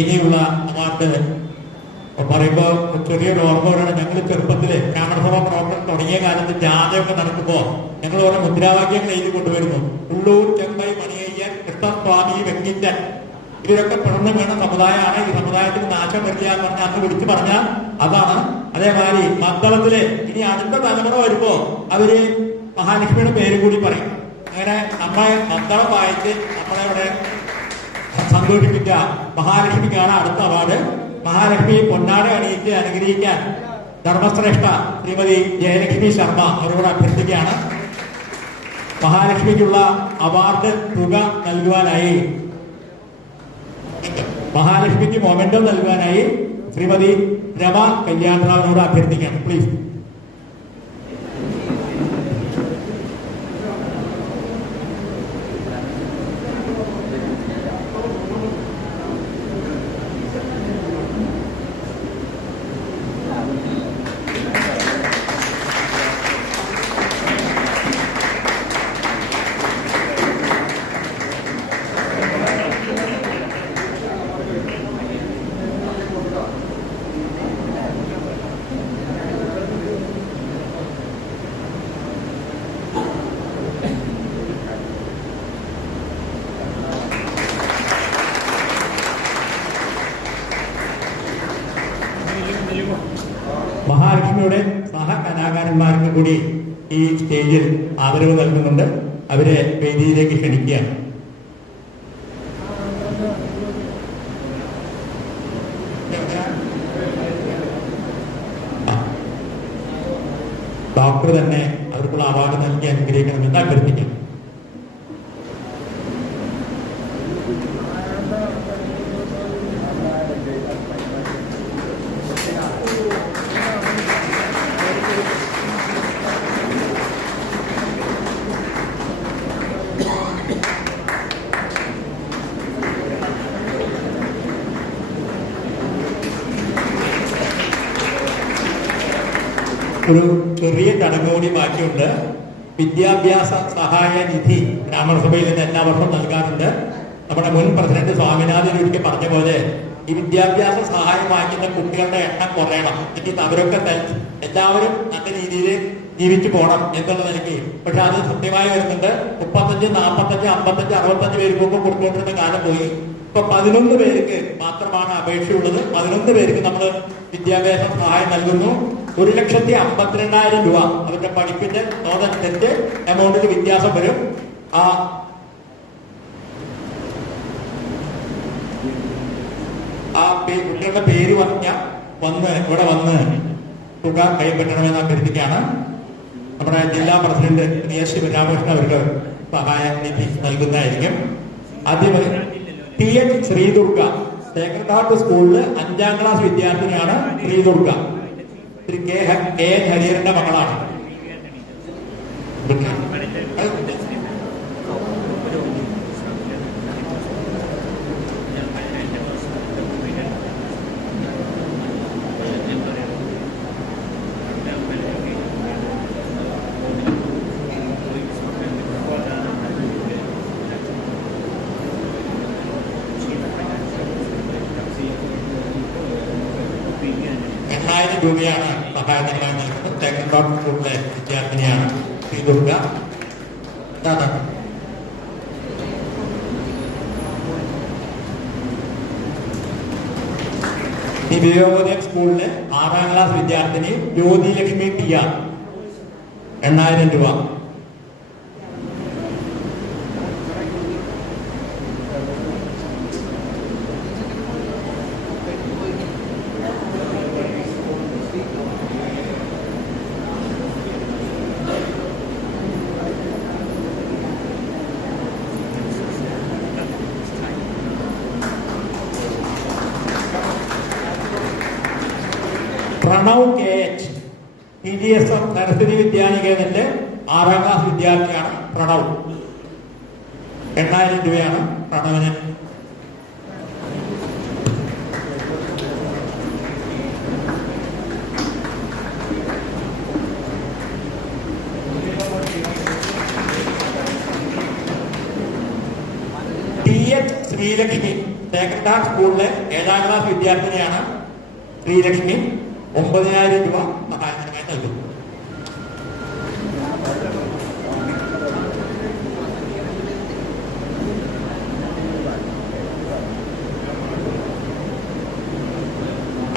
ഇനിയുള്ള അവാർഡ് പറയുമ്പോൾ ചെറിയൊരു ഓർമ്മ വരണം. ഞങ്ങൾ ചെറുപ്പത്തില് ബ്രാഹ്മണസഭ പ്രവർത്തനം തുടങ്ങിയ കാലത്ത് ജാഥയൊക്കെ നടക്കുമ്പോൾ ഞങ്ങൾ ഓരോ മുദ്രാവാക്യങ്ങൾ എഴുതി കൊണ്ടുവരുന്നു. ഉള്ളൂർ, ചെമ്പൈ, മണിയയ്യൻ, കൃഷ്ണസ്വാമി, വെങ്കിറ്റൻ ഇവരൊക്കെ പിറന്നു വീണ സമുദായമാണ്. ഈ സമുദായത്തിന് നാശം വരില്ല എന്ന് പറഞ്ഞാൽ അന്ന് വിളിച്ചു പറഞ്ഞാൽ അതാണ്. അതേമാതിരി മദ്ദളത്തില് ഇനി അടുത്ത തലമുറ വരുമ്പോ അവര് മഹാലക്ഷ്മിയുടെ പേര് കൂടി പറയും. അങ്ങനെ നമ്മളെ മദ്ദളം വായിച്ച് നമ്മളെ ഇവിടെ സന്തോഷിപ്പിച്ച മഹാലക്ഷ്മിക്കാണ് അടുത്ത അവാർഡ്. മഹാലക്ഷ്മിയെ പൊന്നാട അണിയിച്ച് അനുഗ്രഹിക്കാൻ ധർമ്മശ്രേഷ്ഠ ശ്രീമതി ജയലക്ഷ്മി ശർമ്മ അവരോട് അഭ്യർത്ഥിക്കുകയാണ്. മഹാലക്ഷ്മിക്കുള്ള അവാർഡ് തുക നൽകുവാനായി, മഹാലക്ഷ്മിക്ക് മൊമെന്റോ നൽകുവാനായി ശ്രീമതി രമ കല്യാണറാവിനോട് അഭ്യർത്ഥിക്കുകയാണ്. പ്ലീസ്. മഹാലക്ഷ്മിയുടെ സഹകലാകാരന്മാർക്ക് കൂടി ഈ സ്റ്റേജിൽ ആദരവ് നൽകുന്നുണ്ട്. അവരെ വേദിയിലേക്ക് ക്ഷണിക്കുകയാണ്. ഡോക്ടർ തന്നെ അവർക്കുള്ള അവാർഡ് നൽകി അനുഗ്രഹിക്കണമെന്ന് അഭ്യർത്ഥിക്കാം. ഒരു ചെറിയ ചടങ്ങ് കൂടി ബാക്കിയുണ്ട്. വിദ്യാഭ്യാസ സഹായ നിധി ബ്രാഹ്മണസഭയിൽ നിന്ന് എല്ലാ വർഷവും നൽകാറുണ്ട്. നമ്മുടെ മുൻ പ്രസിഡന്റ് സ്വാമിനാഥൻ ഒരിക്കൽ പറഞ്ഞ പോലെ ഈ വിദ്യാഭ്യാസ സഹായം വാങ്ങിക്കുന്ന കുട്ടികളുടെ എണ്ണം കുറയണം. എന്നിട്ട് അവരൊക്കെ എല്ലാവരും നല്ല രീതിയിൽ ജീവിച്ചു പോകണം എന്നുള്ള നിലയ്ക്ക്. പക്ഷെ അത് സത്യമായി വരുന്നുണ്ട്. 35, 45, 55, 65 പേർക്ക് മുമ്പ് കൊടുത്തുകൊണ്ടിരുന്ന കാലം പോയി. ഇപ്പൊ 11 പേർക്ക് മാത്രമാണ് അപേക്ഷയുള്ളത്. 11 പേർക്ക് നമ്മൾ വിദ്യാഭ്യാസ സഹായം നൽകുന്നു. 1,52,000 രൂപ അവരുടെ പഠിപ്പിന്റെ തോതനുസരിച്ച് എമൗണ്ടിൽ വ്യത്യാസം വരും. ആ കുട്ടികളുടെ പേര് പറഞ്ഞ ഇവിടെ വന്ന് തുക കൈപ്പറ്റണമെന്ന് അഭ്യർത്ഥിക്കുകയാണ്. നമ്മുടെ ജില്ലാ പ്രസിഡന്റ് എസ് ശിവരാമകൃഷ്ണൻ അവർക്ക് സഹായ നിധി നൽകുന്നതായിരിക്കും. ആദ്യമായി TH ശ്രീദുർഗ, സേക്രഡ് ഹാർട്ട് സ്കൂളില് 5ാം ക്ലാസ് വിദ്യാർത്ഥിനിയാണ് ശ്രീദുർഗ. ശ്രീ KH ഹരിഹരന്റെ മകളാണ്. രൂപയാണ് സഹായധനമായി നൽകുന്നത്. സേക്രഡ് ഹാർട്ട് സ്കൂളിലെ വിദ്യാർത്ഥിനിയാണ് ശ്രീദുർഗ. വിവേകോദയം സ്കൂളിലെ 6ാം ക്ലാസ് വിദ്യാർത്ഥിനി ജ്യോതിലക്ഷ്മി TR 8000 രൂപ. പ്രണവ് KH PGSM സരസ്വതി വിദ്യാനികേതന്റെ 6ാം ക്ലാസ് വിദ്യാർത്ഥിയാണ് പ്രണവ്. 8000 രൂപയാണ് പ്രണവിന്. TH ശ്രീലക്ഷ്മി, സേക്രഡ് ഹാർട്ട് സ്കൂളിലെ 7ാം ക്ലാസ് വിദ്യാർത്ഥിനിയാണ് ശ്രീലക്ഷ്മി. 9000 രൂപ സഹായധനമായി നൽകും.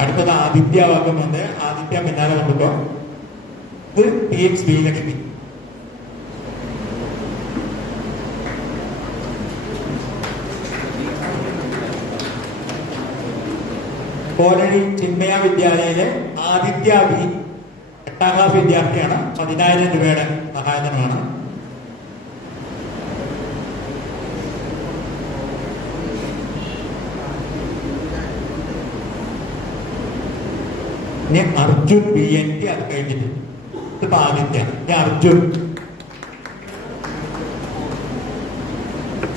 അടുത്തത് ആദിത്യ വർഗമുണ്ട്. ആദിത്യ പിന്നാലെ കൊണ്ടുപോ. ഇത് TH ശ്രീലക്ഷ്മി. കോലഴി ചിന്മയ വിദ്യാലയയിലെ ആദിത്യ V 8ാം ക്ലാസ് വിദ്യാർത്ഥിയാണ്. 10000 രൂപയുടെ സഹായധനമാണ്. ഇനി അർജുൻ BNT അത് കഴിഞ്ഞിട്ട് ഇപ്പൊ ആദിത്യ. ഇനി അർജുൻ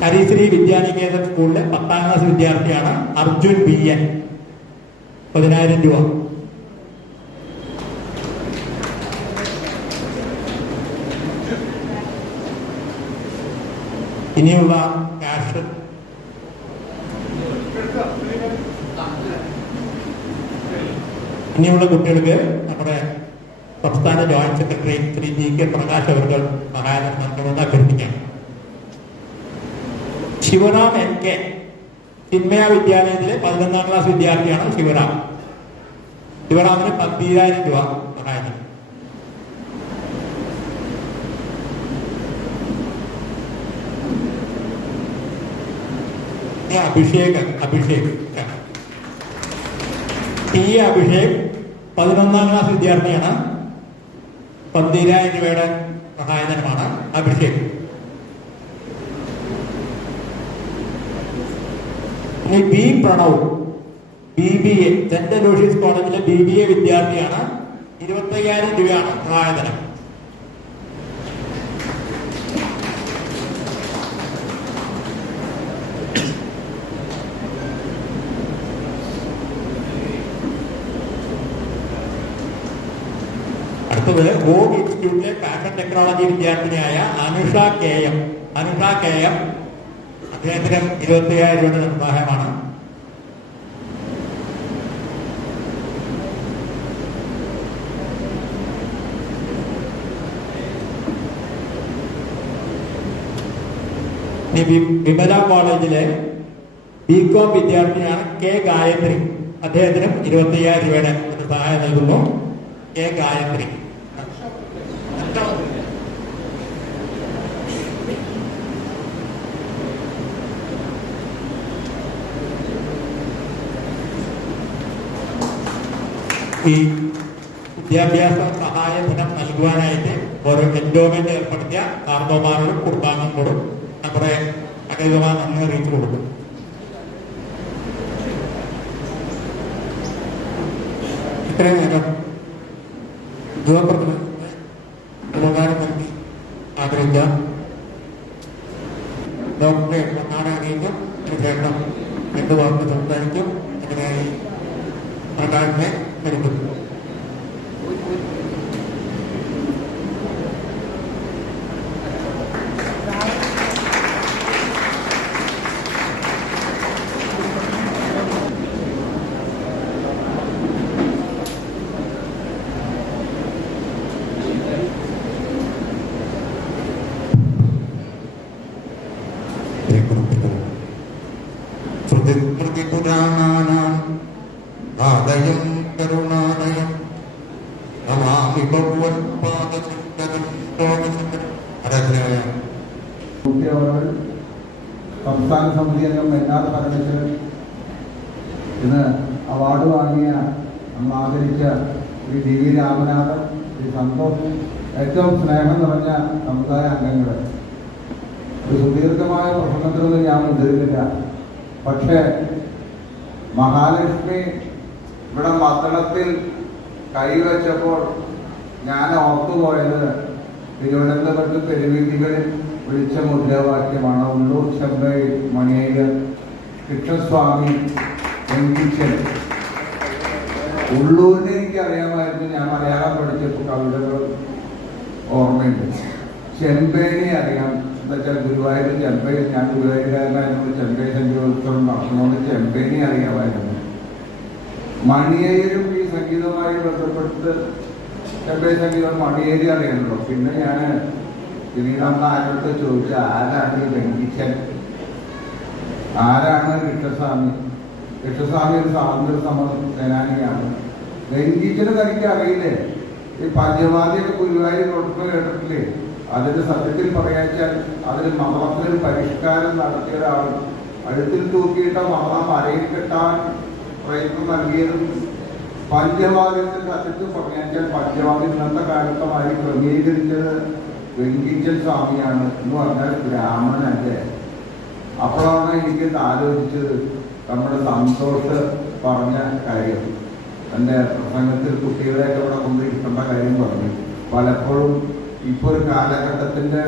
ഹരിശ്രീ വിദ്യാനികേതൻ സ്കൂളിലെ 10ാം ക്ലാസ് വിദ്യാർത്ഥിയാണ് അർജുൻ BN. 10000 രൂപ. ഇനിയുള്ള ക്യാഷ് ഇനിയുള്ള കുട്ടികൾക്ക് നമ്മുടെ സംസ്ഥാന joint secretary Shri GK Prakash അവർ സഹായം നൽകണമെന്ന് അഭ്യർത്ഥിക്കാം. ശിവറാം NK ചിന്മയ വിദ്യാലയത്തിലെ 11ാം ക്ലാസ് വിദ്യാർത്ഥിയാണ് ശിവറാം. ശിവറാമിന് 10000 രൂപ സഹായം. അഭിഷേക് T അഭിഷേക് 11ാം ക്ലാസ് വിദ്യാർത്ഥിയാണ്. 10000 രൂപയുടെ സഹായധനമാണ് അഭിഷേക്. ഇനി B Pranav BBA saint Aloysius കോളേജിലെ BBA വിദ്യാർത്ഥിയാണ്. 25000 രൂപയാണ് സഹായധനം. അടുത്തത് ഹോം ഇൻസ്റ്റിറ്റ്യൂട്ടിലെ ഫാഷൻ ടെക്നോളജി വിദ്യാർത്ഥിനിയായ അനുഷ KM. അദ്ദേഹത്തിന് 25000 രൂപയുടെ സഹായമാണ്. വിമല കോളേജിലെ BCom വിദ്യാർത്ഥിനിയാണ് K ഗായത്രി. അദ്ദേഹത്തിനും 25000 രൂപയുടെ സഹായം നൽകുന്നു. K ഗായത്രി. ഈ വിദ്യാഭ്യാസ സഹായ ധനം നൽകുവാനായിട്ട് ഓരോ എൻഡോമെന്റ് ഏർപ്പെടുത്തിയ കാർന്നോമാരോടും കുടുംബാംഗങ്ങളോടും നമ്മുടെ അകേതമായ നന്ദി അറിയിച്ചു കൊടുക്കും. ഇത്രയും നേരം യുവപ്രതിനിധികളെ ഉപകാരം നൽകി ആദരിച്ച ഡോക്ടറെ പൊന്നാട അറിയിക്കും. ശേഷം 2 വാക്ക് സംസാരിക്കും. അതിനായി പ്രകാശനെ ക്ഷണിക്കുന്നു. ആദയം കരുണാദയം നമാമി ഭഗവത്പാദശങ്കരം സംസ്ഥാന സമിതി അംഗം എന്നാഥ പരമേശ്വരൻ ഇന്ന് അവാർഡ് വാങ്ങിയ നമ്മൾ ആദരിച്ച ശ്രീ ടി വി രാമനാഥൻ, ശ്രീ സന്തോഷ്, ഏറ്റവും സ്നേഹം നിറഞ്ഞ സമുദായ അംഗങ്ങൾ. ഒരു സുദീർഘമായ പ്രസംഗത്തിലൊന്നും ഞാൻ മുതിരുന്നില്ല. പക്ഷേ മഹാലക്ഷ്മി ഇവിടെ മദ്ദളത്തിൽ കൈവച്ചപ്പോൾ ഞാൻ ഓർത്തുപോയത് തിരുവനന്തപുരത്ത് തെരുവീതികളിൽ വിളിച്ച മുദ്രാവാക്യമാണ്. ഉള്ളൂർ ചെമ്പൈ മണിയേര് കൃഷ്ണസ്വാമി വെങ്കിച്ചൻ. ഉള്ളൂരിനെ എനിക്ക് അറിയാമായിരുന്നു. ഞാൻ മലയാളം പഠിച്ചപ്പോൾ കവിതകൾ ഓർമ്മയുണ്ട്. ചെമ്പൈനെ അറിയാം. എന്താ വെച്ചാൽ ഗുരുവായൂർ ചെമ്പൈ, ഞാൻ ഗുരുവായൂരുകാരനായിരുന്നു. ചെമ്പൈ സംഗീതോത്സവം നടത്തുന്നതുകൊണ്ട് ചെമ്പൈനെ അറിയാമായിരുന്നു. മണിയേരും ഈ സംഗീതവുമായി ബന്ധപ്പെട്ട് ചെമ്പൈ സംഗീതം മണിയേരി അറിയാമല്ലോ. പിന്നെ ഞാൻ പിന്നീട് അന്ന് ആരോട് ചോദിച്ച ആരാണ് ഈ വെങ്കിച്ചൻ, ആരാണ് കൃഷ്ണസ്വാമി? കൃഷ്ണസ്വാമി ഒരു സ്വാതന്ത്ര്യ സമര സേനാനിയാണ്. വെങ്കിച്ചന് തനിക്ക് അറിയില്ലേ? ഈ പഞ്ചവാദിയൊക്കെ ഗുരുവായൂർ കൊടുക്കുന്ന കേട്ടിട്ടില്ലേ? അതിന്റെ സത്യത്തിൽ പറയാച്ചാൽ അതിൽ മതത്തിനൊരു പരിഷ്കാരം നടത്തിയ ഒരാൾ അഴുത്തിൽ തൂക്കിയിട്ട മതം അരയിൽ കെട്ടാൻ പ്രയത്നം നൽകിയതും പഞ്ചവാദ്യത്തിന്റെ സത്യത്തിൽ പറയാച്ചാൽ പഞ്ചവാദ്യം ഇന്നത്തെ കാലത്തമായി ക്രമീകരിച്ചത് വെങ്കിച്ചൻ സ്വാമിയാണ് എന്ന് പറഞ്ഞാൽ ബ്രാഹ്മണനല്ലേ. അപ്പോഴാണ് എനിക്കിത് ആലോചിച്ചത് നമ്മുടെ സന്തോഷ് പറഞ്ഞ കാര്യം. എൻ്റെ പ്രസംഗത്തിൽ കുട്ടികളെയൊക്കെ ഇവിടെ കൊണ്ടിരിക്കേണ്ട കാര്യം പറഞ്ഞു. പലപ്പോഴും ഇപ്പോൾ ഒരു കാലഘട്ടത്തിന്റെ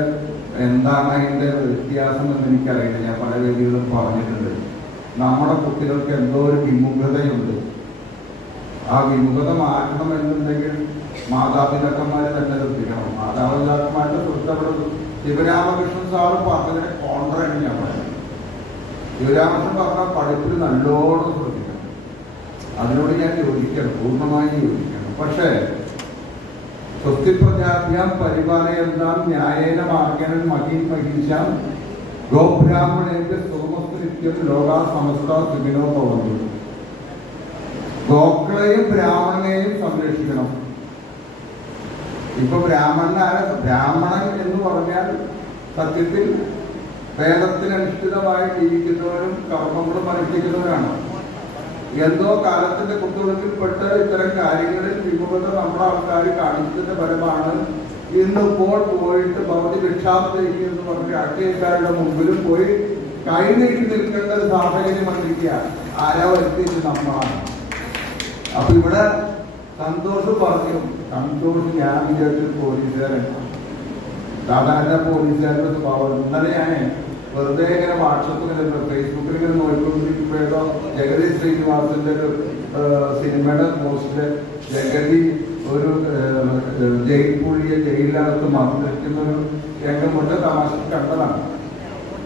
എന്താണ് അതിൻ്റെ വ്യത്യാസം എന്ന് എനിക്കറിയില്ല. ഞാൻ പല വേദികളും പറഞ്ഞിട്ടുണ്ട്. നമ്മുടെ കുട്ടികൾക്ക് എന്തോ ഒരു വിമുഖതയുണ്ട്. ആ വിമുഖത മാറ്റണമെന്നുണ്ടെങ്കിൽ മാതാപിതാക്കന്മാരെ തന്നെ ശ്രദ്ധിക്കണം. മാതാപിതാക്കന്മാരുടെ ശ്രദ്ധപ്പെടുന്നു. ശിവരാമകൃഷ്ണൻ സാറ് പറഞ്ഞതിനെ കോൺട്രാണ് ഞാൻ പറയുന്നത്. ശിവരാമകൃഷ്ണൻ പറഞ്ഞ പഠിപ്പിൽ നല്ലോണം ശ്രദ്ധിക്കണം. അതിനോട് ഞാൻ യോജിക്കണം, പൂർണ്ണമായി യോജിക്കണം. പക്ഷേ സ്വസ്തിപ്രജാഭ്യാം പരിപാലയന്താം ന്യായേന മാർഗേണ മഹീം മഹീശാം ഗോബ്രാഹ്മണേന്റെ സുഖമസ്തു നിത്യം ലോകാ സമസ്ത സുഖിനോ ഭവന്തു. ഗോക്കളെയും ബ്രാഹ്മണനെയും സംരക്ഷിക്കണം. ഇപ്പൊ ബ്രാഹ്മണൻ എന്ന് പറഞ്ഞാൽ സത്യത്തിൽ വേദത്തിനനുഷ്ഠിതമായി ജീവിക്കുന്നവരും കർമ്മങ്ങളും അനുഷ്ഠിക്കുന്നവരാണ്. എന്തോ കാലത്തിന്റെ കുത്തുവെപ്പിൽപ്പെട്ട് ഇത്തരം കാര്യങ്ങളിൽ വിമുഖത നമ്മുടെ ആൾക്കാർ കാണിച്ചതിന്റെ ഫലമാണ് ഇന്നിപ്പോൾ പോയിട്ട് ഭവതി ഭിക്ഷാന്തേക്ക് എന്ന് പറഞ്ഞ രാഷ്ട്രീയക്കാരുടെ മുമ്പിലും പോയി കൈ നീട്ടി നിൽക്കേണ്ട ഒരു സാഹചര്യം വന്നിരിക്കുക. ആരാ വരുത്തിയിട്ട് നമ്മളാണ്. അപ്പൊ ഇവിടെ സന്തോഷ് പറഞ്ഞു. സന്തോഷ് ഞാൻ വിചാരിച്ചൊരു പോലീസുകാരൻ, സാധാരണ പോലീസുകാരുടെ സ്വഭാവം. ഇന്നലെ ഞാൻ വെറുതെ ഇങ്ങനെ വാട്സപ്പിൽ ഫേസ്ബുക്കിൽ ഇങ്ങനെ നോക്കിക്കൊണ്ടിരിക്കുമ്പോഴോ ജഗതി ശ്രീനിവാസന്റെ ഒരു സിനിമയുടെ പോസ്റ്റില് ജഗതി ഒരു ജയിൽ പുള്ളിയെ ജയിലിനകത്ത് മർദ്ദിക്കുന്ന ഒരു രംഗം കൊണ്ട് തമാശ കണ്ടതാണ്.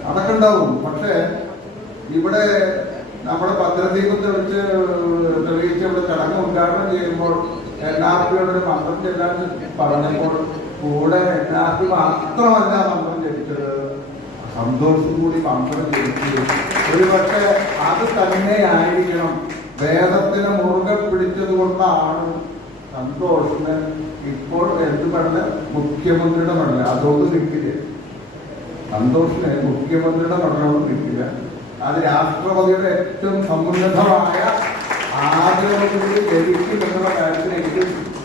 അതൊക്കെ ഉണ്ടാവും. പക്ഷെ ഇവിടെ നമ്മുടെ ഭദ്രദീപം തെളിയിച്ച് ഇവിടെ ചടങ്ങ് ഉദ്ഘാടനം ചെയ്യുമ്പോൾ NRPയോട് ഒരു മന്ത്രം ചെല്ലാൻ പറഞ്ഞപ്പോൾ കൂടെ NRP മാത്രമല്ല മന്ത്രം ജപിച്ചത്, സന്തോഷം കൂടി മന്ത്രം ജപിച്ചു. ഒരു പക്ഷേ അത് തന്നെയായിരിക്കണം. വേദത്തിന് മുറുകെ പിടിച്ചത് കൊണ്ടാണ് സന്തോഷിന് ഇപ്പോൾ എന്ത് മെഡല്, മുഖ്യമന്ത്രിയുടെ മെഡല് അതോട് കിട്ടില്ല. സന്തോഷിന് മുഖ്യമന്ത്രിയുടെ മെഡലൊന്നും കിട്ടില്ല. അത് രാഷ്ട്രപതിയുടെ ഏറ്റവും സമുന്നതമായ ആദരവോടുകൂടി ലഭിക്കുമെന്നുള്ള കാര്യത്തിൽ എനിക്ക്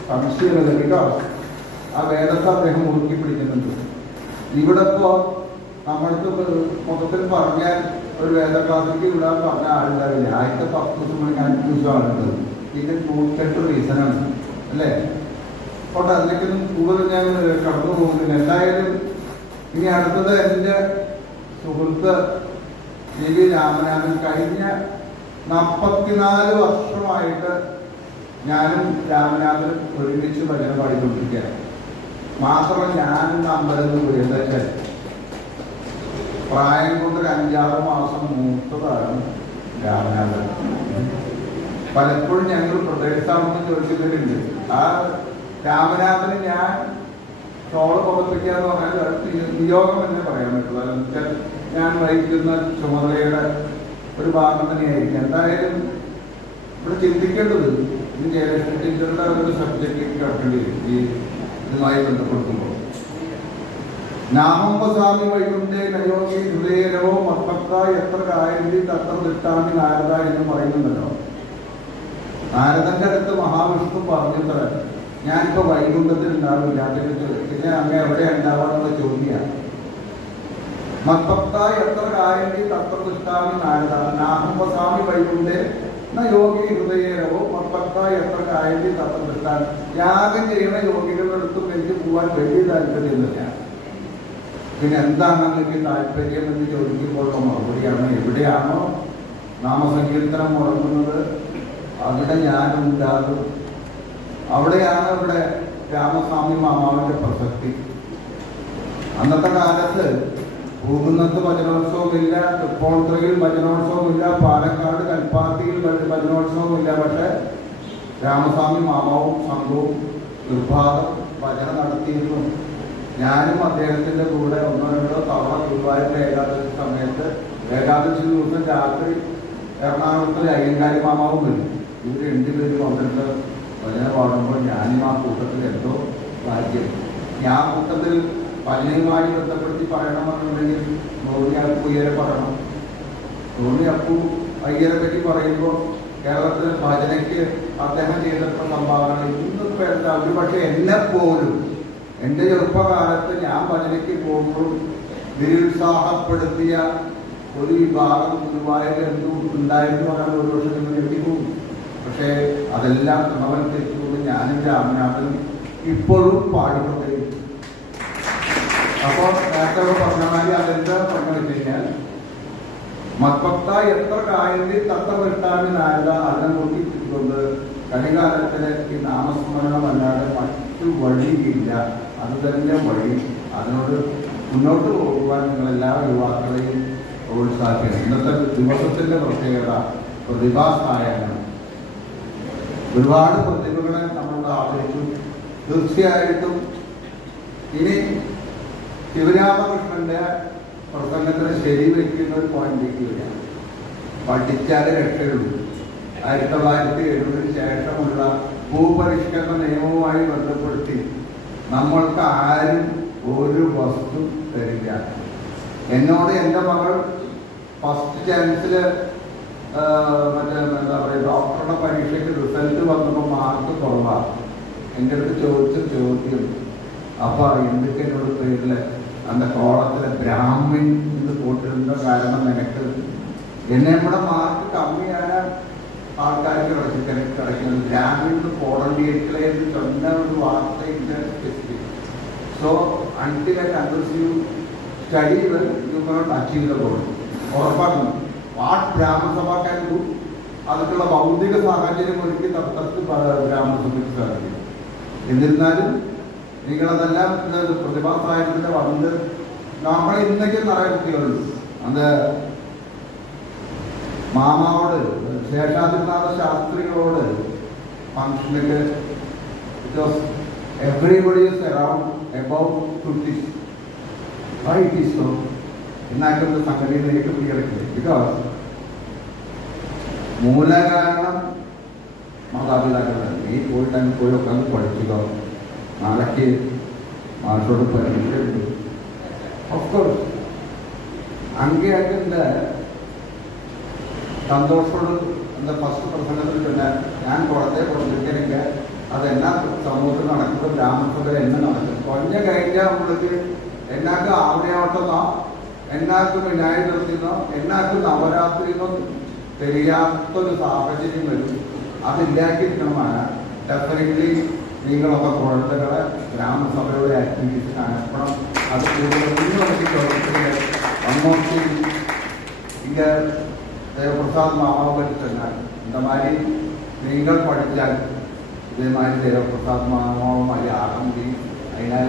സംശയമില്ല. ബിക്കോസ് ആ വേദത്തെ അദ്ദേഹം മുറുക്കി പിടിക്കുന്നുണ്ട്. ഇവിടെ ഇപ്പോൾ നമ്മൾക്ക് മൊത്തത്തിൽ പറഞ്ഞാൽ ഒരു വേദ ക്ലാസ്സിലേക്ക് വിടാൻ പറഞ്ഞ ആളുണ്ടാവില്ല. ആദ്യത്തെ 10 ദിവസം ഞാൻ ദിവസമാണുള്ളത്. പിന്നെ 108 റീസണാണ് അല്ലേ. അപ്പോൾ അതിലേക്കൊന്നും കൂടുതൽ ഞാൻ കടന്നു പോകുന്നില്ല. എന്തായാലും ഇനി അടുത്തത് എൻ്റെ സുഹൃത്ത് വി രാമനാഥൻ. കഴിഞ്ഞ 44 വർഷമായിട്ട് ഞാനും രാമനാഥനും ഒരുമിച്ച് ഭജന പാടിക്കൊണ്ടിരിക്കുകയാണ്. മാത്രമല്ല ഞാനും അമ്പലത്തിൽ പോയി. എന്താ വെച്ചാൽ പ്രായം കൊണ്ട് ഒരു 5-6 മാസം മൂത്തതാണ് രാമനാഥൻ. പലപ്പോഴും ഞങ്ങൾ പ്രദേശാണെന്ന് ചോദിച്ചിട്ടുണ്ട്. ആ രാമനാഥന് ഞാൻ ഷോള് പുറപ്പിക്കാന്ന് പറഞ്ഞാൽ നിയോഗം തന്നെ പറയാൻ പറ്റുള്ളൂ. അതെന്ന് വെച്ചാൽ ഞാൻ വഹിക്കുന്ന ചുമതലയുടെ ഒരു ഭാഗം തന്നെയായിരിക്കും. എന്തായാലും ഇവിടെ ചിന്തിക്കേണ്ടത് ഈ ജയലക്ഷ്മി ടീച്ചറുടെ ഒരു സബ്ജക്റ്റിലേക്ക് കിടക്കേണ്ടി വരും ഈ ഇതുമായി ബന്ധപ്പെടുത്തുമ്പോൾ. നാമംബസ്വാമി വൈകുണ്ഠേ നയോഗി ഹൃദയരവോ മർപ്പക്ത എത്ര കായന്തി തത്ര ദൃഷ്ടാന്തി നാരദ എന്ന് പറയുന്നുണ്ടല്ലോ. നാരദന്റെ അടുത്ത് മഹാവിഷ്ണു പറഞ്ഞത്ര ഞാനിപ്പോ വൈകുണ്ഠത്തിൽ ഉണ്ടാവില്ല. പിന്നെ അങ്ങ് എവിടെ ഉണ്ടാവാന്നുള്ള ചോദ്യമാണ്. മർപ്പക്ത എത്ര കായന്തി തത്ര ദൃഷ്ടാന്തി നാരദ നാമംബസ്വാമി വൈകുണ്ഠേ യോഗി ഹൃദയരവോ മർപ്പക്ത എത്ര കായന്തി തത്ര ദൃഷ്ടാന്തി. യാഗം ചെയ്യുന്ന യോഗികളുടെ അടുത്തും എനിക്ക് പോകാൻ വലിയ താല്പര്യമില്ല. പിന്നെ എന്താണ് നിങ്ങൾക്ക് താല്പര്യം എന്ന് ചോദിക്കുമ്പോഴുള്ള മറുപടിയാണ് എവിടെയാണോ നാമസങ്കീർത്തനം മുടങ്ങുന്നത് അവിടെ ഞാനുണ്ടാകും. അവിടെയാണ് ഇവിടെ രാമസ്വാമി മാമാവിന്റെ പ്രസക്തി. അന്നത്തെ കാലത്ത് ഭൂകുന്നത്ത് ഭജനോത്സവമില്ല, തൃപ്പൂണിത്തുറയിൽ ഭജനോത്സവമില്ല, പാലക്കാട് കൽപ്പാത്തിയിൽ ഭജനോത്സവമില്ല. പക്ഷെ രാമസ്വാമി മാമാവും സംഘവും നിർഭാഗം ഭജന നടത്തിയിരുന്നു. ഞാനും അദ്ദേഹത്തിന്റെ കൂടെ 1-2 തവണ ഗുരുവായൂർ ഏകാദശി സമയത്ത് ഏകാദശി ദിവസം രാത്രി എറണാകുളത്തിലെ അയ്യങ്കാരി മാമാവും വരും. ഇവർ 2 പേരും വന്നിട്ട് ഭജന പാടുമ്പോൾ ഞാനും ആ കൂട്ടത്തിൽ എന്തോ ഭാഗ്യം. ഞാൻ കൂട്ടത്തിൽ ഭജനയുമായി ബന്ധപ്പെടുത്തി പറയണമെന്നുണ്ടെങ്കിൽ നോണി അപ്പൂയ്യരെ പറയണം. നോണി അപ്പു അയ്യരെ പറ്റി പറയുമ്പോൾ കേരളത്തിലെ ഭജനയ്ക്ക് അദ്ദേഹം ചെയ്തിട്ടുള്ള സംഭാവനകൾ ഇന്നിപ്പോ എന്താ ഒരു പക്ഷെ എന്നെ പോലും എൻ്റെ ചെറുപ്പകാലത്ത് ഞാൻ ഭജനയ്ക്ക് പോകുമ്പോൾ നിരുത്സാഹപ്പെടുത്തിയ ഒരു വിഭാഗം ഗുരുവായൂർ എന്തും ഉണ്ടായിരുന്നു. അങ്ങനെ ഒരു വർഷം നിങ്ങൾ എത്തിപ്പോകും. പക്ഷേ അതെല്ലാം ഗുണവൽക്കരിച്ചുകൊണ്ട് ഞാനും രാമനാഥനും ഇപ്പോഴും പാടിക്കൊണ്ടേയിരിക്കും. അപ്പോൾ നേരത്തെ പറഞ്ഞ മാതിരി അതെന്താ പറഞ്ഞു വെച്ച് കഴിഞ്ഞാൽ മത്ഭക്ത എത്ര കായന്തി തത്ര വെട്ടാമി നാരദ അതിനെ നോക്കിക്കൊണ്ട് കലികാലത്തിലെ ഈ നാമസ്മരണമല്ലാതെ മറ്റു വഴിയില്ല. അത് തന്നെ വഴി. അതിനോട് മുന്നോട്ട് പോകുവാൻ നിങ്ങളെല്ലാ യുവാക്കളെയും പ്രോത്സാഹിക്കണം. ഇന്നത്തെ ദിവസത്തിന്റെ പ്രത്യേകത പ്രതിഭാസായനം. ഒരുപാട് പ്രതിഭകളെ നമ്മൾ ആദരിച്ചു. തീർച്ചയായിട്ടും ഇനി ശിവരാമകൃഷ്ണന്റെ പ്രസംഗത്തിന് ശരിവെക്കുന്ന ഒരു പോയിന്റിലേക്ക് വരികയാണ്. പഠിച്ചാലേ രക്ഷയുള്ളൂ. 1970 ശേഷമുള്ള ഭൂപരിഷ്കരണ നിയമവുമായി ബന്ധപ്പെടുത്തി നമ്മൾക്ക് ആരും ഒരു വസ്തു തരില്ല. എന്നോട് എൻ്റെ മകൾ ഫസ്റ്റ് ചാൻസില് മറ്റേ എന്താ പറയുക ഡോക്ടറുടെ പരീക്ഷയ്ക്ക് റിസൾട്ട് വന്നപ്പോൾ മാർക്ക് കുറവാണ്. എൻ്റെ അടുത്ത് ചോദിച്ച ചോദ്യം അപ്പൊ എന്തൊക്കെ എന്നോട് പേരില് அந்த കോളത്തിലെ ബ്രാഹ്മിൻ എന്ന് പോട്ടിരുന്ന കാരണം നിനക്ക് എന്നെ നമ്മുടെ മാർക്ക് കമ്മിയാണ് ആൾക്കാർക്ക് കിടക്കുന്നത്. ബ്രാഹ്മിൻ പോടേണ്ടിയിരിക്കലേ എന്ന് ചൊന്ന ഒരു വാർത്തയില്ല. So until I convince you study you cannot achieve the goal. ഉറപ്പാക്കുന്നു വാട്ട് ബ്രാഹ്മണസഭക്കാൻ അതിനുള്ള ഭൗതിക സാഹചര്യം ഒരുക്കി തത്തത്ത് ബ്രാഹ്മണസഭയ്ക്ക് സാധിക്കും. എന്നിരുന്നാലും നിങ്ങളതെല്ലാം പ്രതിഭാസായത്തിന്റെ വന്ന് നമ്മളെ ഇന്നേക്ക് നിറയെ കുട്ടികളുണ്ട്. അത് മാമാവോട് ശേഷാദ്രിനാഥ ശാസ്ത്രികളോട് ഫംഗ്ഷനില് because everybody is around about 50s. Why it is so? എന്നാക്കുന്ന സംഗതിയിലേക്ക് പിടിയെടുക്കില്ല. ബിക്കോസ് മൂലകാരണം മാതാപിതാക്കളാണ്. നീ പോയിട്ട് പോയൊക്കെ അങ്ങ് പഠിക്കുക, നാളേക്ക് മാഷോട് പരീക്ഷയുണ്ട്. ഓഫ്കോഴ്സ് അങ്ങേയറ്റിൻ്റെ സന്തോഷോട് എന്താ ഫസ്റ്റ് പ്രസംഗത്തിൽ തന്നെ ഞാൻ കോളത്തെ കൊടുത്തിരിക്കാൻ അതെന്നാ സമൂഹത്തിൽ നടക്കുന്നത് ഗ്രാമസഭയിൽ എന്നെ നടക്കും കൊഞ്ഞ കഴിഞ്ഞ നമ്മൾക്ക് എന്നാക്ക് ആവണയോട്ടെന്നോ എന്നാക്ക് വിനായക ചതുർത്ഥിന്നോ എന്നാക്ക് നവരാത്രിന്നോ தெரியாത്തൊരു സാഹചര്യം വരും. അതില്ലാക്കിയിരിക്കണമാണ് ഡെഫിനറ്റ്ലി നിങ്ങളൊക്കെ പ്രവർത്തകളെ ഗ്രാമസഭയുടെ ആക്ടിവിറ്റീസ് കാണിക്കണം. അത് കൂടുതൽ അമ്മോട്ടി இங்க தேவபிரசாத் மாமாவை சொன்னார். இந்த மாதிரி நீங்கள் படித்தால் இதே மாதிரி தேவபிரசாத் மாமாவும் மாதிரி ஆக முடியும். அதனால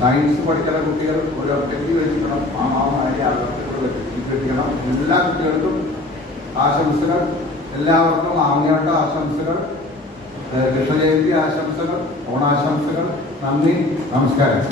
സയൻസ് പഠിക്കുന്ന കുട്ടികൾ ഒരു ഒബ്ജക്റ്റീവ് വെച്ചിക്കണം. മാമാവുമായി ആകർഷകൾ കിട്ടിക്കണം. എല്ലാ കുട്ടികൾക്കും ആശംസകൾ. എല്ലാവർക്കും ആങ്ങേട്ട ആശംസകൾ, കൃഷ്ണജയന്തി ആശംസകൾ, ഓണാശംസകൾ. നന്ദി, നമസ്കാരം.